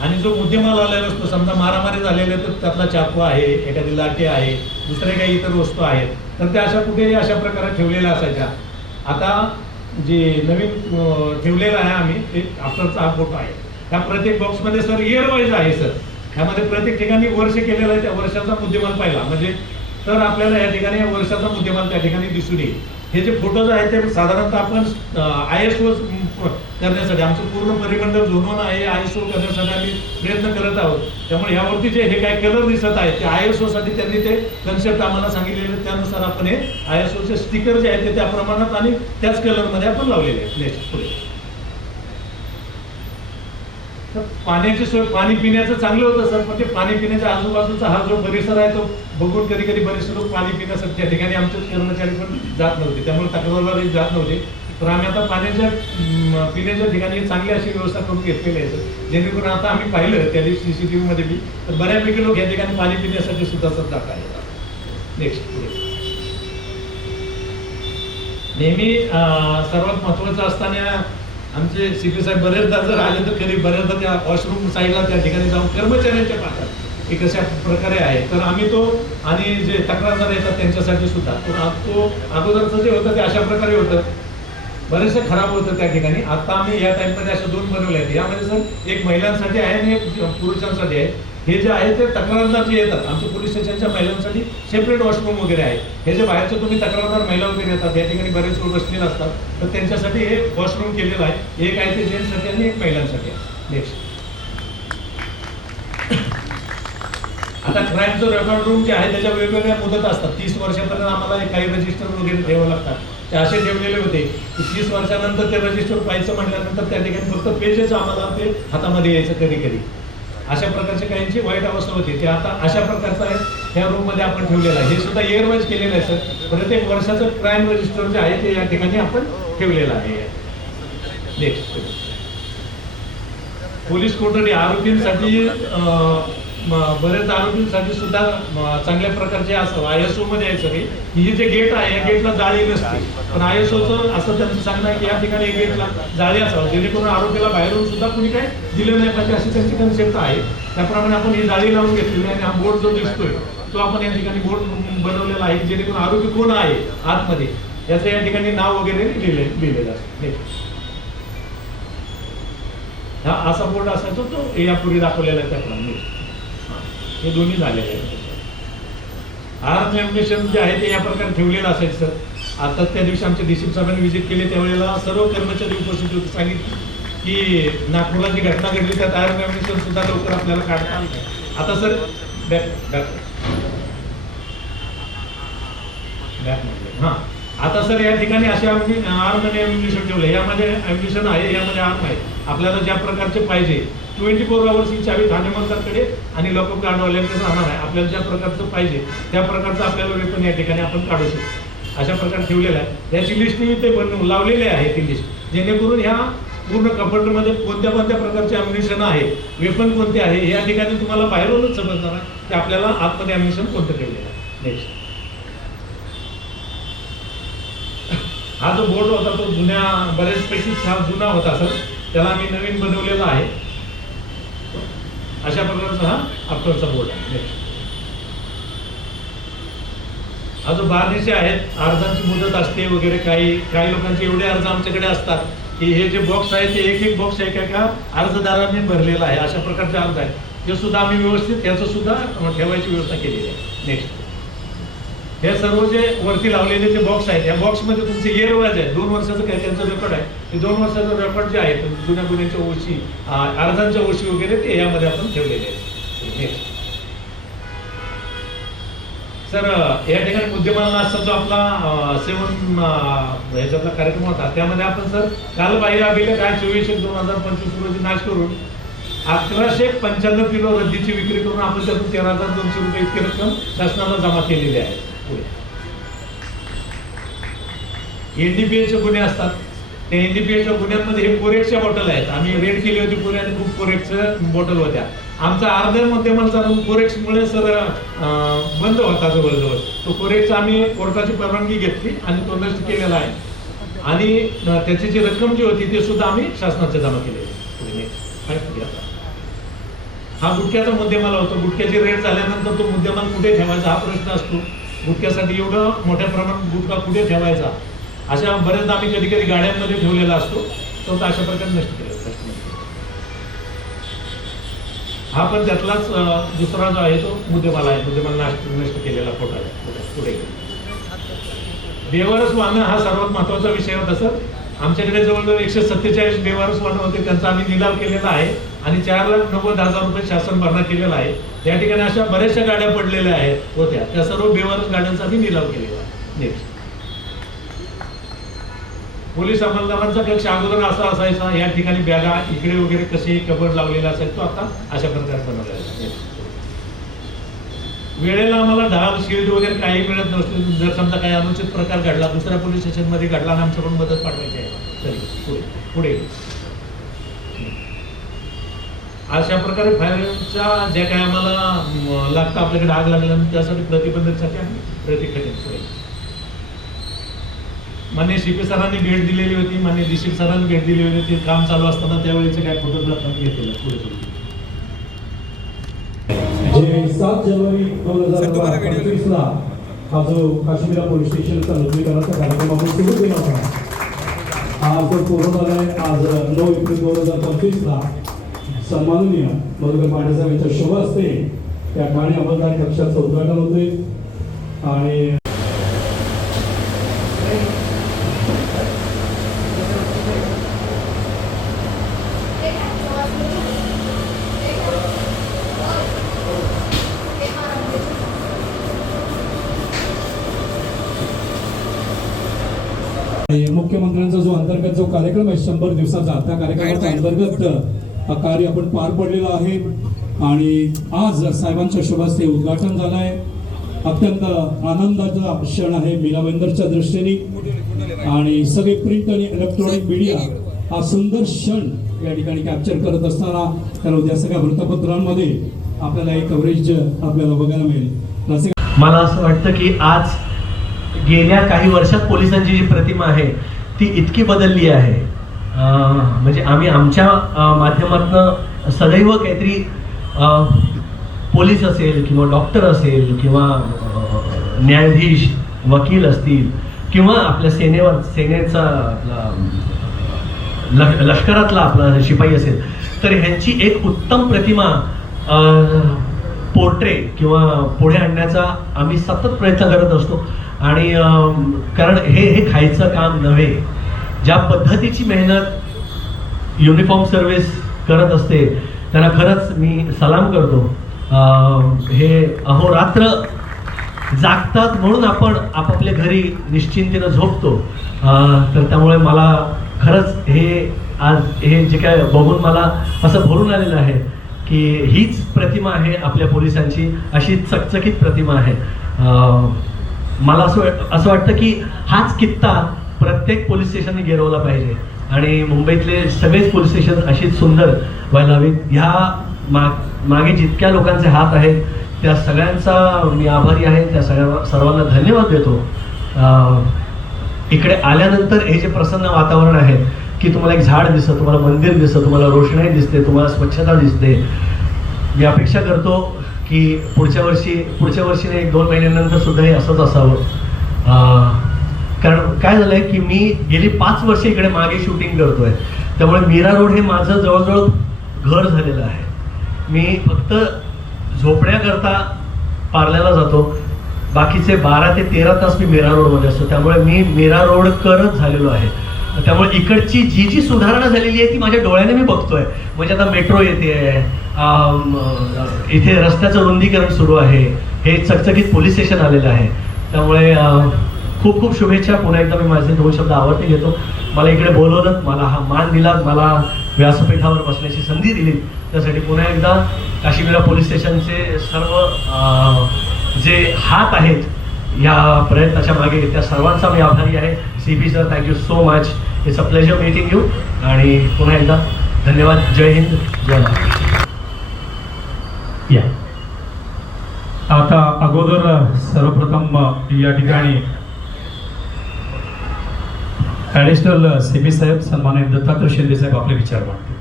आणि जो मुद्देमाल आलेला असतो, समजा मारामारी झालेले तर त्यातला चाकू आहे, एखादी लाठी आहे, दुसरे काही इतर वस्तू आहेत तर त्या अशा कुठेही अशा प्रकारे ठेवलेल्या असायच्या. आता जे नवीन ठेवलेलं आहे आम्ही ते आपलाचा हा फोटो आहे. त्या प्रत्येक बॉक्समध्ये सर इयर वाईज आहे सर. ह्यामध्ये प्रत्येक ठिकाणी वर्ष केलेलं आहे, त्या वर्षाचा मुद्देमाल पाहिला म्हणजे तर आपल्याला या ठिकाणी या वर्षाचा मुद्देमाल त्या ठिकाणी दिसून येईल. हे जे फोटोज आहेत ते साधारणतः आपण ISO करण्यासाठी आमचं पूर्ण परिमंडळ झोनवन आहे, ISO करण्यासाठी आम्ही प्रयत्न करत आहोत. त्यामुळे यावरती जे हे काय कलर दिसत आहेत ते ISO साठी त्यांनी ते कन्सेप्ट आम्हाला सांगितलेले, त्यानुसार आपण हे ISOचे स्टिकर जे आहेत ते त्या प्रमाणात आणि त्याच कलरमध्ये आपण लावलेले आहेत. नेक्स्ट पुढे पाण्याची सोय, पाणी पिण्याचं चांगलं होतं सर, पण ते पाणी पिण्याच्या आजूबाजूचा हा जो परिसर आहे तो बघून कधी कधी बरेचसे लोक पाणी पिण्यासाठी त्या ठिकाणी आमचे कर्मचारी पण जात नव्हते, त्यामुळे तक्रारदार जात नव्हते. तर आम्ही आता पाण्याच्या पिण्याच्या ठिकाणी चांगली अशी व्यवस्था करून घेतलेली आहे, जेणेकरून आता आम्ही पाहिलं त्या दिवशी CCTV मध्ये बी तर बऱ्यापैकी लोक या ठिकाणी पाणी पिण्यासाठी सुद्धा जात आहेत. नेक्स्ट नेहमी सर्वात महत्वाचं असताना आमचे CP साहेब बरेचदा जर आले तर कधी बऱ्याचदा त्या वॉशरूम साईडला त्या ठिकाणी जाऊन कर्मचाऱ्यांच्या पाहतात की कशा प्रकारे आहे. तर आम्ही तो आणि जे तक्रारदार येतात त्यांच्यासाठी सुद्धा तो अगोदरचं जे होतं ते अशा प्रकारे होतं, बरेचसे खराब होतं त्या ठिकाणी. आता आम्ही या टाईममध्ये अशा 2 बनवले आहेत. यामध्ये सर एक महिलांसाठी आहे आणि एक पुरुषांसाठी आहे. हे जे आहे ते तक्रारदार जे येतात आमच्या पोलीस स्टेशनच्या महिलांसाठी सेपरेट वॉशरूम वगैरे आहे. हे जे बाहेरचे तुम्ही तक्रारदार महिला वगैरे येतात या ठिकाणी बरेच लोक बसलेले असतात, तर त्यांच्यासाठी हे वॉशरूम केलेलं आहे. एक आहे ते जेंट्ससाठी आणि एक महिलांसाठी आहे. नेक्स्ट आता क्राईमचं रेकॉर्ड रूम जे आहे त्याच्या वेगवेगळ्या मुदत असतात. 30 वर्षापर्यंत आम्हाला काही रजिस्टर वगैरे ठेवावं लागतात. ते असे ठेवलेले होते की 30 वर्षानंतर ते रजिस्टर पाहायचं म्हटल्यानंतर त्या ठिकाणी फक्त पेजेस आम्हाला ते हातामध्ये यायचं कधी कधी. अशा प्रकारच्या काहींची वाईट अवस्था होती. ते आता अशा प्रकारचं आहे ह्या रूममध्ये आपण ठेवलेलं आहे. हे सुद्धा इयर वाईज केलेलं आहे सर. प्रत्येक वर्षाचं क्राईम रजिस्टर जे आहे ते या ठिकाणी आपण ठेवलेलं आहे. नेक्स्ट पोलीस कोठडी आरोपींसाठी बरेच आरोपींसाठी सुद्धा चांगल्या प्रकारचे असं ISO मध्ये आहे सगळे. ही जे गेट आहे या गेटला जाळी नसते, पण ISOचं असं त्यांचं सांगणं आहे की या ठिकाणी गेटला जाळी असावं जेणेकरून आरोपीला बाहेरून सुद्धा कुणी काय दिलं नाही पाहिजे अशी त्यांची कन्सेप्ट आहे. त्याप्रमाणे आपण ही जाळी लावून घेतलेली आहे आणि हा बोर्ड जो दिसतोय तो आपण या ठिकाणी बोर्ड बनवलेला आहे जेणेकरून आरोपी कोण आहे आतमध्ये याचं या ठिकाणी नाव वगैरे लिहिलेलं आहे. हा असा बोर्ड असायचा तो यापूर्वी दाखवलेला आहे त्याप्रमाणे. हे दोन्ही झालेले आहेत. आर्म एम्युनिशन जे आहे ते या प्रकारे ठेवलेलं असायचं. आता त्या दिवशी आमच्या DCP साहेबांनी व्हिजिट केली त्यावेळेला सर्व कर्मचारी उपस्थित होते. सांगितलं की नागपूरला जी घटना घडली त्यात आर्म एम्युनिशन सुद्धा लवकर आपल्याला काढता आलं नाही. आता सर हां आता सर या ठिकाणी असे आम्ही आर्म आणि एम्युनिशन ठेवले. यामध्ये एम्युनिशन आहे, यामध्ये आर्म आहे. आपल्याला ज्या प्रकारचे पाहिजे 24 आवर्स ही चावी ठाणेमालकाकडे आणि लॉकअप गार्डवाल्यांकडे राहणार आहे. आपल्याला ज्या प्रकारचं पाहिजे त्या प्रकारचं आपल्याला वेपन या ठिकाणी आपण काढू शकतो. अशा प्रकारे ठेवलेलं आहे. याची लिस्टही ते बनवून लावलेली आहे ती लिस्ट जेणेकरून ह्या पूर्ण कपाटमध्ये कोणत्या कोणत्या प्रकारचे अम्युनिशन आहे, वेपन कोणते आहे या ठिकाणी तुम्हाला बाहेरूनच समजणार आहे की आपल्याला आतमध्ये अम्युनिशन कोणतं ठेवलेलं आहे. नेक्स्ट हा जो बोर्ड होता तो जुन्या बऱ्याचपैकी हा जुना होता सर. त्याला आम्ही नवीन बनवलेला आहे. अशा प्रकारचा हा आफ्टरचा बोर्ड आहे. हा जो बारनिशे आहेत अर्जांची मुदत असते वगैरे. काही लोकांचे एवढे अर्ज आमच्याकडे असतात की हे जे बॉक्स आहे ते एक बॉक्स एका अर्जदारांनी भरलेला आहे. अशा प्रकारचे अर्ज आहे ते सुद्धा आम्ही व्यवस्थित त्याचं सुद्धा ठेवायची व्यवस्था केलेली आहे. नेक्स्ट हे सर्व जे वरती लावलेले जे बॉक्स आहेत या बॉक्समध्ये तुमचे इयर वाईज आहे. 2 वर्षाचं काही त्यांचं रेकॉर्ड आहे. ते 2 वर्षाचं रेकॉर्ड जे आहे जुन्या गुन्ह्यांच्या ओशी अर्जांच्या ओशी वगैरे ते यामध्ये आपण ठेवलेले आहेत. सर या ठिकाणी मुद्देमाल नाशचा जो आपला सेवन ह्याच्यातला कार्यक्रम होता त्यामध्ये आपण सर कालबाह्य अभिलेख आहे 24/1/2025 रोजी नाश करून 1195 किलो रद्दीची विक्री करून आपण त्यातून 13,200 रुपये इतकी रक्कम शासनाला जमा केलेली आहे. NDPAचे गुन्हे असतात. त्या NDPAच्या गुन्ह्यांमध्ये हे कोरेक्सच्या बॉटल आहेत. आम्ही रेड केली होती पुणे आणि खूप कोरेक्सच्या बॉटल होत्या. आमचा अर्ध्या मुद्देमालचा कोरेक्समुळे सर बंद होता जवळजवळ. तो कोरेक्स आम्ही कोर्टाची परवानगी घेतली आणि तो नष्ट केलेला आहे आणि त्याची जी रक्कम जी होती ते सुद्धा आम्ही शासनाचे जमा केलेली. हा गुटख्याचा मुद्देमाल होतो. गुटख्याची रेट झाल्यानंतर तो मुद्देमाल कुठे ठेवायचा हा प्रश्न असतो. गुटख्यासाठी एवढं मोठ्या प्रमाणात गुटखा कुठे ठेवायचा अशा बऱ्याचदा आम्ही कधी कधी गाड्यांमध्ये ठेवलेला असतो. तो अशा प्रकारे नष्ट केलेला. हा पण त्यातलाच दुसरा जो आहे तो मुद्देमाल आहे. मुद्देमाल नष्ट केलेला खोटा आहे. पुढे बेवारस वाहनं हा सर्वात महत्वाचा विषय होता सर. आमच्याकडे जवळजवळ 147 बेवारस वाहनं होते. त्यांचा आम्ही निलाव केलेला आहे आणि 4,90,000 रुपये शासन भरणा केलेला आहे. या ठिकाणी अशा बऱ्याचशा गाड्या पडलेल्या आहेत होत्या. त्या सर्व बेवारस गाड्यांचा आम्ही निलाव केलेला आहे. नेक्स्ट पोलीस अंमलदारांचा कक्ष अगोदर असा असायचा. या ठिकाणी बॅगा इकडे वगैरे कसे कबर लावलेला असायचा तो आता अशा प्रकारे बनवलेला आहे. वेळेला आम्हाला ढाल शिल्ड वगैरे काही मिळत नसते. जर समजा काही अनुचित प्रकार घडला दुसऱ्या पोलीस स्टेशनमध्ये घडला आणि आमच्याकडून मदत पाठवायची आहे तरी पुढे अशा प्रकारे फायरच्या ज्या काही आम्हाला लागतं आपल्याकडे आग लागल्यानंतर त्यासाठी प्रतिबंधकसाठी आम्ही प्रतिक्रिया माननीय CP सरांनी भेट दिलेली होती, माननीय DCP सरांनी भेट दिलेली होती. काम चालू असताना त्यावेळेचे काय फोटोग्राफ आम्ही घेतलेले पुढे जे 7 जानेवारी 2025 ला हा जो काश्मीरा पोलीस स्टेशनचा नूतनीकरणाचा कार्यक्रम आपण सुरू केला होता, आज तो पूर्ण झाला आहे. आज 9 एप्रिल 2025 ला सन्माननीय मधुकर पांडे साहेब यांच्या शुभ हस्ते त्या ठाणे अंमलदार कक्षाचं उद्घाटन होते. आणि मुख्यमंत्र्यांचा जो अंतर्गत जो कार्यक्रम आहे 100 दिवसाचा, त्या कार्यक्रमाच्या अंतर्गत हा कार्य आपण पार पडलेला आहे. आणि आज साहेबांच्या शुभ हस्ते उद्घाटन झालं आहे. अत्यंत आनंदाचा क्षण आहे मीनाबंदरच्या दृष्टीने. आणि सगळे प्रिंट आणि इलेक्ट्रॉनिक मीडिया हा सुंदर क्षण या ठिकाणी कॅप्चर करत असताना कारण उद्या सगळ्या वृत्तपत्रांमध्ये आपल्याला एक कव्हरेज आपल्याला बघायला मिळेल. मला असं वाटतं की आज गेल्या काही वर्षात पोलिसांची जी प्रतिमा आहे ती इतकी बदलली आहे. म्हणजे आम्ही आमच्या माध्यमातून सदैव काहीतरी पोलीस असेल किंवा डॉक्टर असेल किंवा न्यायाधीश वकील असतील किंवा आपल्या सेनेचा लष्करातला आपला शिपाई असेल तर ह्यांची एक उत्तम प्रतिमा पोर्ट्रे किंवा पुढे आणण्याचा आम्ही सतत प्रयत्न करत असतो. आणि कारण हे खायचं काम नव्हे. ज्या पद्धतीची मेहनत युनिफॉर्म सर्व्हिस करत असते त्यांना खरंच मी सलाम करतो. हे अहोरात्र जागतात म्हणून आपण आपापल्या घरी निश्चिंतीनं झोपतो. तर त्यामुळे मला खरंच हे जे काय बघून मला असं भरून आलेलं आहे की हीच प्रतिमा आहे आपल्या पोलिसांची, अशी चकचकीत प्रतिमा आहे. मला असं वाटतं की हाच कित्ता प्रत्येक पोलीस स्टेशनने गिरवला पाहिजे आणि मुंबईतले सगळेच पोलीस स्टेशन अशीच सुंदर व्हायला हवीत. ह्या मागे जितक्या लोकांचे हात आहेत त्या सगळ्यांचा मी आभारी आहे. त्या सर्वांना धन्यवाद देतो. इकडे आल्यानंतर हे जे प्रसन्न वातावरण आहे की तुम्हाला एक झाड दिसतं, तुम्हाला मंदिर दिसतं, तुम्हाला रोषणाई दिसते, तुम्हाला स्वच्छता दिसते. मी अपेक्षा करतो की पुढच्या वर्षी 1-2 महिन्यानंतर सुद्धा हे असंच असावं. कारण काय झालंय की मी गेली 5 वर्ष इकडे मागे शूटिंग करतोय. त्यामुळे मीरा रोड हे माझं जवळजवळ घर झालेलं आहे. मी फक्त झोपण्याकरता पार्ल्याला जातो, बाकीचे 12 ते 13 तास मी मीरा रोडमध्ये असतो. त्यामुळे मी मीरा रोडकरच झालेलो आहे. त्यामुळे इकडची जी सुधारणा झालेली आहे ती माझ्या डोळ्याने मी बघतोय. म्हणजे आता मेट्रो येते, इथे रस्त्याचं रुंदीकरण सुरू आहे, हे चकचकीत पोलीस स्टेशन आलेलं आहे. त्यामुळे खूप खूप शुभेच्छा. पुन्हा एकदा मी माझे 2 शब्द आवर्ती घेतो. मला इकडे बोलवलं, मला हा मान दिला, मला व्यासपीठावर बसण्याची संधी दिली, त्यासाठी पुन्हा एकदा काश्मीरा पोलीस स्टेशनचे सर्व जे हात आहेत या प्रयत्नाच्या मागे त्या सर्वांचा मी आभारी आहे. CP sir, thank you so much. It's a pleasure meeting you. आणि पुन्हा एकदा धन्यवाद. जय हिंद, जय महाराष्ट्र. या आता अगोदर सर्वप्रथम या ठिकाणी ॲडिशनल CP साहेब सन्मानित दत्तात्रय शिंदे साहेब आपले विचार मांडतील.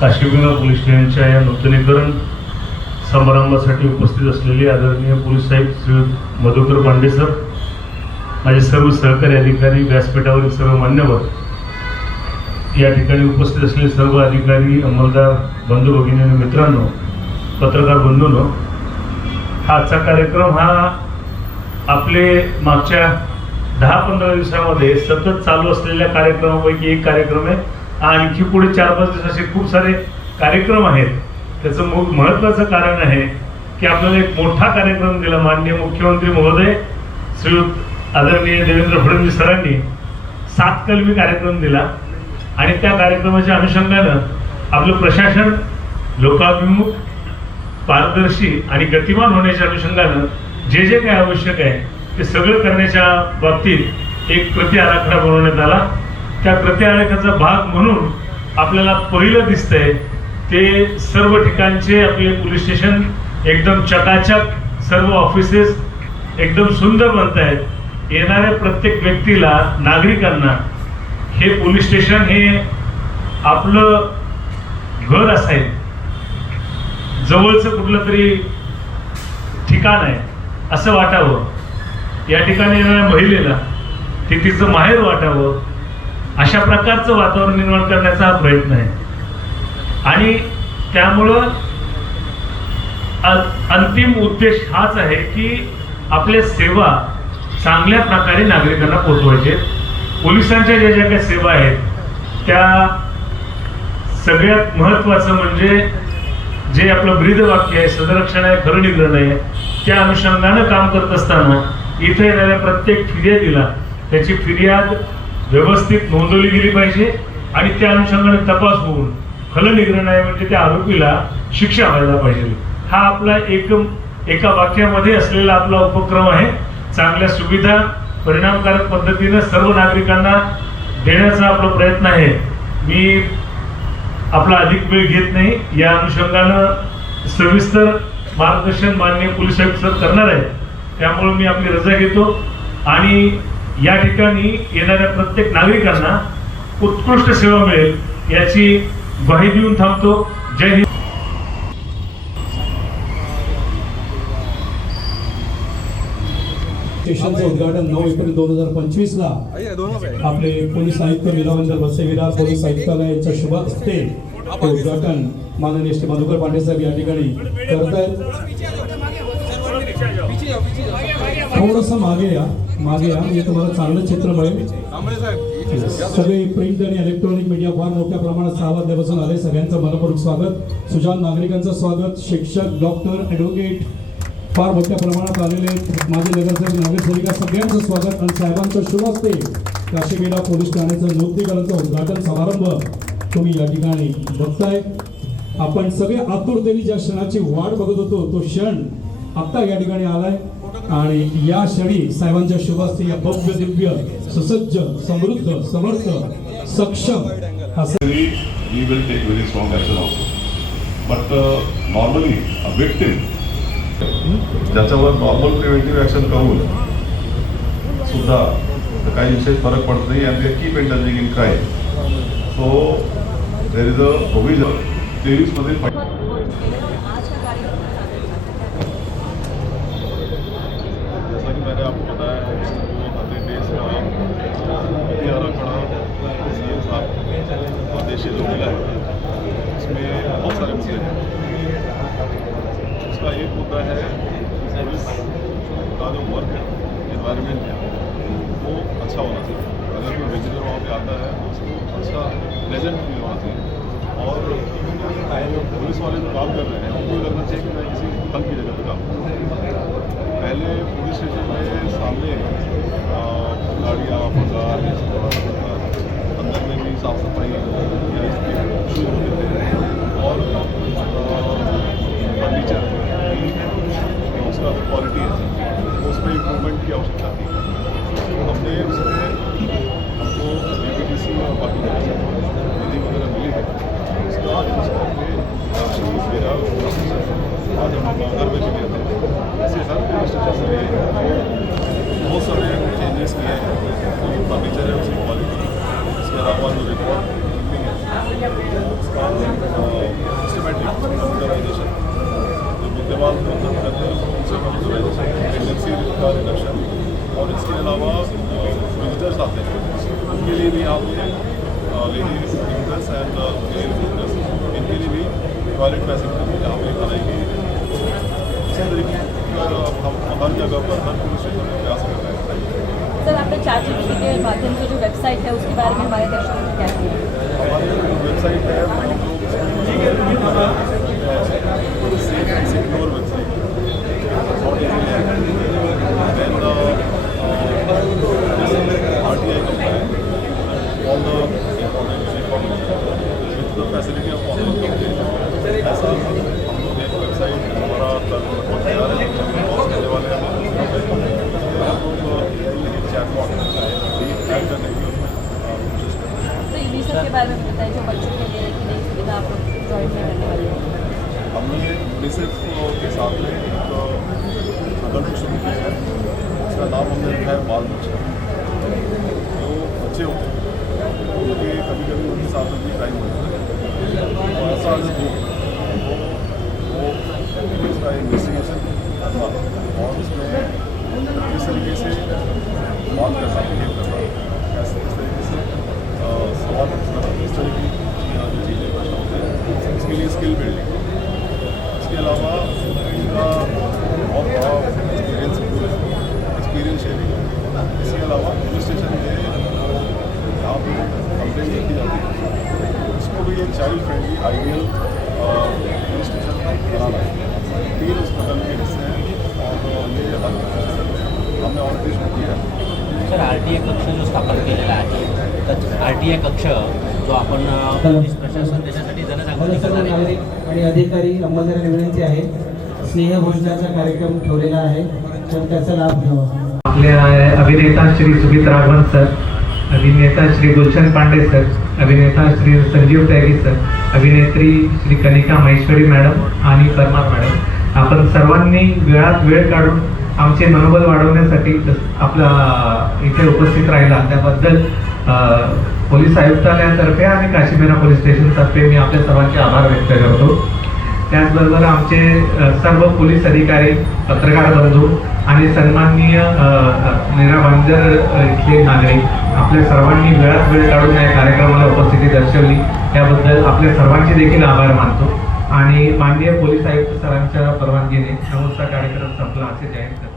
काश्मीरा पोलीस स्टेशनच्या या नूतनीकरण समारंभासाठी उपस्थित असलेले आदरणीय पोलीस साहेब श्री मधुकर पांडे सर, माझे सर्व सहकारी अधिकारी, व्यासपीठावरील सर्व मान्यवर, या ठिकाणी उपस्थित असलेले सर्व अधिकारी, अंमलदार बंधू भगिनी आणि मित्रांनो, पत्रकार बंधूंनो, हा आजचा कार्यक्रम हा आपले मागच्या 10-15 दिवसामध्ये सतत चालू असलेल्या कार्यक्रमापैकी एक कार्यक्रम आहे. आणखी पुढे 4-5 दिवस असे खूप सारे कार्यक्रम आहेत. त्याचं महत्त्वाचं कारण आहे की आपल्याला एक मोठा कार्यक्रम दिला. माननीय मुख्यमंत्री महोदय श्रीयुत आदरणीय देवेंद्र फडणवीस सरांनी 7 कलमी कार्यक्रम दिला आणि त्या कार्यक्रमाच्या अनुषंगानं आपलं प्रशासन लोकाभिमुख, पारदर्शी आणि गतिमान होण्याच्या अनुषंगानं जे जे काही आवश्यक आहे ते सगळं करण्याच्या बाबतीत एक कृती आराखडा बनवण्यात आला. त्या कृती आराखड्याचा भाग म्हणून आपल्याला पहिलं दिसतंय ते सर्व ठिकाणचे आपले पोलीस स्टेशन एकदम चकाचक सर्व ऑफिसेस एकदम सुंदर बनत आहेत. येणाऱ्या प्रत्येक व्यक्तीला, नागरिकांना हे पोलीस स्टेशन हे आपलं घर असायला, जवळचं कुठलं तरी ठिकाण आहे असं वाटावं. या ठिकाणी येणाऱ्या महिलेला ते तिचं माहेर वाटावं, अशा प्रकारचं वातावरण निर्माण करण्याचा हा प्रयत्न आहे. आणि त्यामुळं अंतिम उद्देश हाच आहे की आपल्या सेवा चांगल्या प्रकारे नागरिकांना पोहोचवायचे. पोलिसांच्या ज्या ज्या काही सेवा आहेत त्या सगळ्यात महत्त्वाचं म्हणजे जे आपलं ब्रीदवाक्य आहे, सदरक्षण आहे, खरं निग्रह आहे, त्या अनुषंगानं काम करत असताना इथे येणाऱ्या प्रत्येक फिर्यादीला त्याची फिर्याद व्यवस्थित नोंदवली गेली पाहिजे आणि त्या अनुषंगाने तपास होऊन खलनिग्रह नाही म्हणजे त्या आरोपीला शिक्षा व्हायला पाहिजे. हा आपला एका वाक्यामध्ये असलेला आपला उपक्रम आहे. चांगल्या सुविधा परिणामकारक पद्धतीने सर्व नागरिकांना देण्याचा आपला प्रयत्न आहे. मी आपला अधिक वेळ घेत नाही. या अनुषंगानं सविस्तर मार्गदर्शन माननीय पोलीस आयुक्त सर करणार आहे. त्यामुळे मी आपली रजा घेतो आणि या ठिकाणी येणाऱ्या प्रत्येक नागरिकांना उत्कृष्ट सेवा मिळेल याची ग्वाही देऊन थांबतो. जय हिंद. स्टेशनचं उद्घाटन 9 एप्रिल 2025 ला आपले पोलीस आयुक्त मीराबंदर वसई-विरार पोलीस आयुक्तालय यांच्या शुभ हस्ते हे उद्घाटन माननीय श्री मधुकर पांडे साहेब या ठिकाणी करतायत. थोडंसं मागे या म्हणजे तुम्हाला चांगलं चित्र मिळेल. सगळे प्रिंट आणि इलेक्ट्रॉनिक मीडिया फार मोठ्या प्रमाणात 6 वाजल्यापासून आले. सगळ्यांचं मनपूर्वक स्वागत. सुजान नागरिकांचं स्वागत. शिक्षक, डॉक्टर, ॲडव्होकेट फार मोठ्या प्रमाणात आलेले आहेत. माझे नगरसेवक, नगरसेविका सगळ्यांचं स्वागत. आणि साहेबांचं शुभ हस्ते काशीविरा पोलीस ठाण्याचं नूतनीकरणाचं उद्घाटन समारंभ तुम्ही या ठिकाणी बघताय. आपण सगळे आतुरतेने ज्या क्षणाची वाट बघत होतो तो क्षण आता या ठिकाणी आलाय आणि या क्षणी साहेबांच्या शुभ हस्ते या भव्य दिव्य सुसज्ज समृद्ध समर्थ सक्षम असं we will take very strong action also. But normally a victim ज्याच्यावर नॉर्मल प्रिव्हेंटिव्ह ॲक्शन करून सुद्धा काही विशेष फरक पडत नाही आणि ते keep intervening in crime. So there is a provision 23 मध्ये जैसा कि मैंने आपको बताया है 100 डेज का आदेश जो मिला है उसमें बहुत सारे मुद्दे हैं. उसका एक मुद्दा है पुलिस का जो वर्क एनवायरनमेंट है वो अच्छा होना चाहिए. अगर कोई विजिटर वहाँ पे आता है तो उसको अच्छा प्लेजेंट फील होना चाहिए. और पुलिस वाले जो काम कर रहे हैं उनको लगना चाहिए कि मैं किसी तंग की जगह पर काम कर रहा हूँ. पहले पुलिस स्टेशन में सामने गाड़ियाँ बाजार अंदर में भी साफ सफाई या इसके शुरू होते थे और फर्नीचर उसका जो क्वालिटी है उसमें इम्प्रूवमेंट की आवश्यकता थी. हमने उसमें हमको APTC और बाकी निधि वगैरह मिली है उसका यूज़ करके मेरा आज हम गाँव में भी गए थे. ऐसे हर पुलिस स्टेशन से बहुत सारे चेंजेस किए हैं. जो फर्नीचर है उसकी क्वालिटी, इसके अलावा जो रिकॉर्ड कीपिंग है उसका सिस्टमेटिक कंप्यूटराइजेशन, जो विद्यमान काम करते हैं उनसे कंप्यूटराइजेशन, टेंडेंसी का रिडक्शन. और इसके अलावा विजिटर्स आते हैं उनके लिए भी यहाँ पे ladies visitors and male visitors इनके लिए भी टॉयलेट फैसिलिटी यहाँ पे बनाई गई है. इसी तरीके हम हर जगह पर हर पुलिस स्टेशन में प्रयास कर रहे हैं. सर, आपने ChatGPT के माध्यम से जो वेबसाइट है उसके बारे में हमारे दर्शकों को क्या किया? हमारी जो वेबसाइट है वो safe end secure website RTI compliant all the important information with the facility of online complaint. ऐसा हम लोग एक वेबसाइट हमारा लगभग तैयार है लॉन्च करने वाले हैं. हम लोग चैटबॉट ऐड करने की कोशिश कर रहे हैं. तो यूनिसेफ के बारे में बताइए, जो बच्चों के लिए नई सुविधा आप ज्वाइन करने वाले हैं. हमने यूनिसेफ के साथ में एक नाम हमने रखा है बाल बच्चा। जो बच्चे होते हैं उनके कभी कभी उनके साथ में भी टाइम होता है, और ऐसा अगर हो वो उसका इन्वेस्टिगेशन करना और उसमें किस तरीके से बात करना, बिहेव करना, कैसे किस तरीके से सवाल पूछना, इस तरह की जो चीज़ें प्रश्न होते हैं, इसके लिए स्किल बिल्डिंग। इसके अलावा इनका बहुत बड़ा एक्सपीरियंस शेयरिंग। इसके अलावा पुलिस स्टेशन में जहाँ पर कंप्लेंट की जाती है उसको भी एक child friendly ideal police station banana है। 3 उस प्रकार के हिस्से हैं और ये हमने ऑलरेडी शुरू किया है। सर RTI कक्ष जो स्थापन केलेला आहे तर RTI कक्ष जो आपण पोलीस प्रशासन त्याच्यासाठी जनजागृती करणार आहे नागरिक आणि अधिकारी अंमलदारांना विनंती आहे, स्नेहभोजनाचा कार्यक्रम ठेवलेला आहे, तर त्याचा लाभ घ्यावा. आपल्या अभिनेता श्री सुमित राघवन सर, अभिनेता श्री गुलशन पांडे सर, अभिनेता श्री संजीव त्यागी सर, अभिनेत्री श्री कनिका महेश्वरी मॅडम आणि परमार मॅडम, आपण सर्वांनी वेळात वेळ काढून आमचे मनोबल वाढवण्यासाठी आपला इथे उपस्थित राहिला त्याबद्दल पोलीस आयुक्तालयातर्फे आणि काशीमेरा पोलीस स्टेशनतर्फे मी आपल्या सर्वांचे आभार व्यक्त करतो. त्याचबरोबर आमचे सर्व पोलीस अधिकारी, पत्रकार बंधू आणि सन्माननीय मीरा भाईंदर इथले नागरिक आपल्या सर्वांनी वेळात वेळ काढून या कार्यक्रमाला उपस्थिती दर्शवली याबद्दल आपल्या सर्वांचे देखील आभार मानतो आणि माननीय पोलीस आयुक्त सरांच्या परवानगीने नमूचा कार्यक्रम संपला असे जाहीर करतो.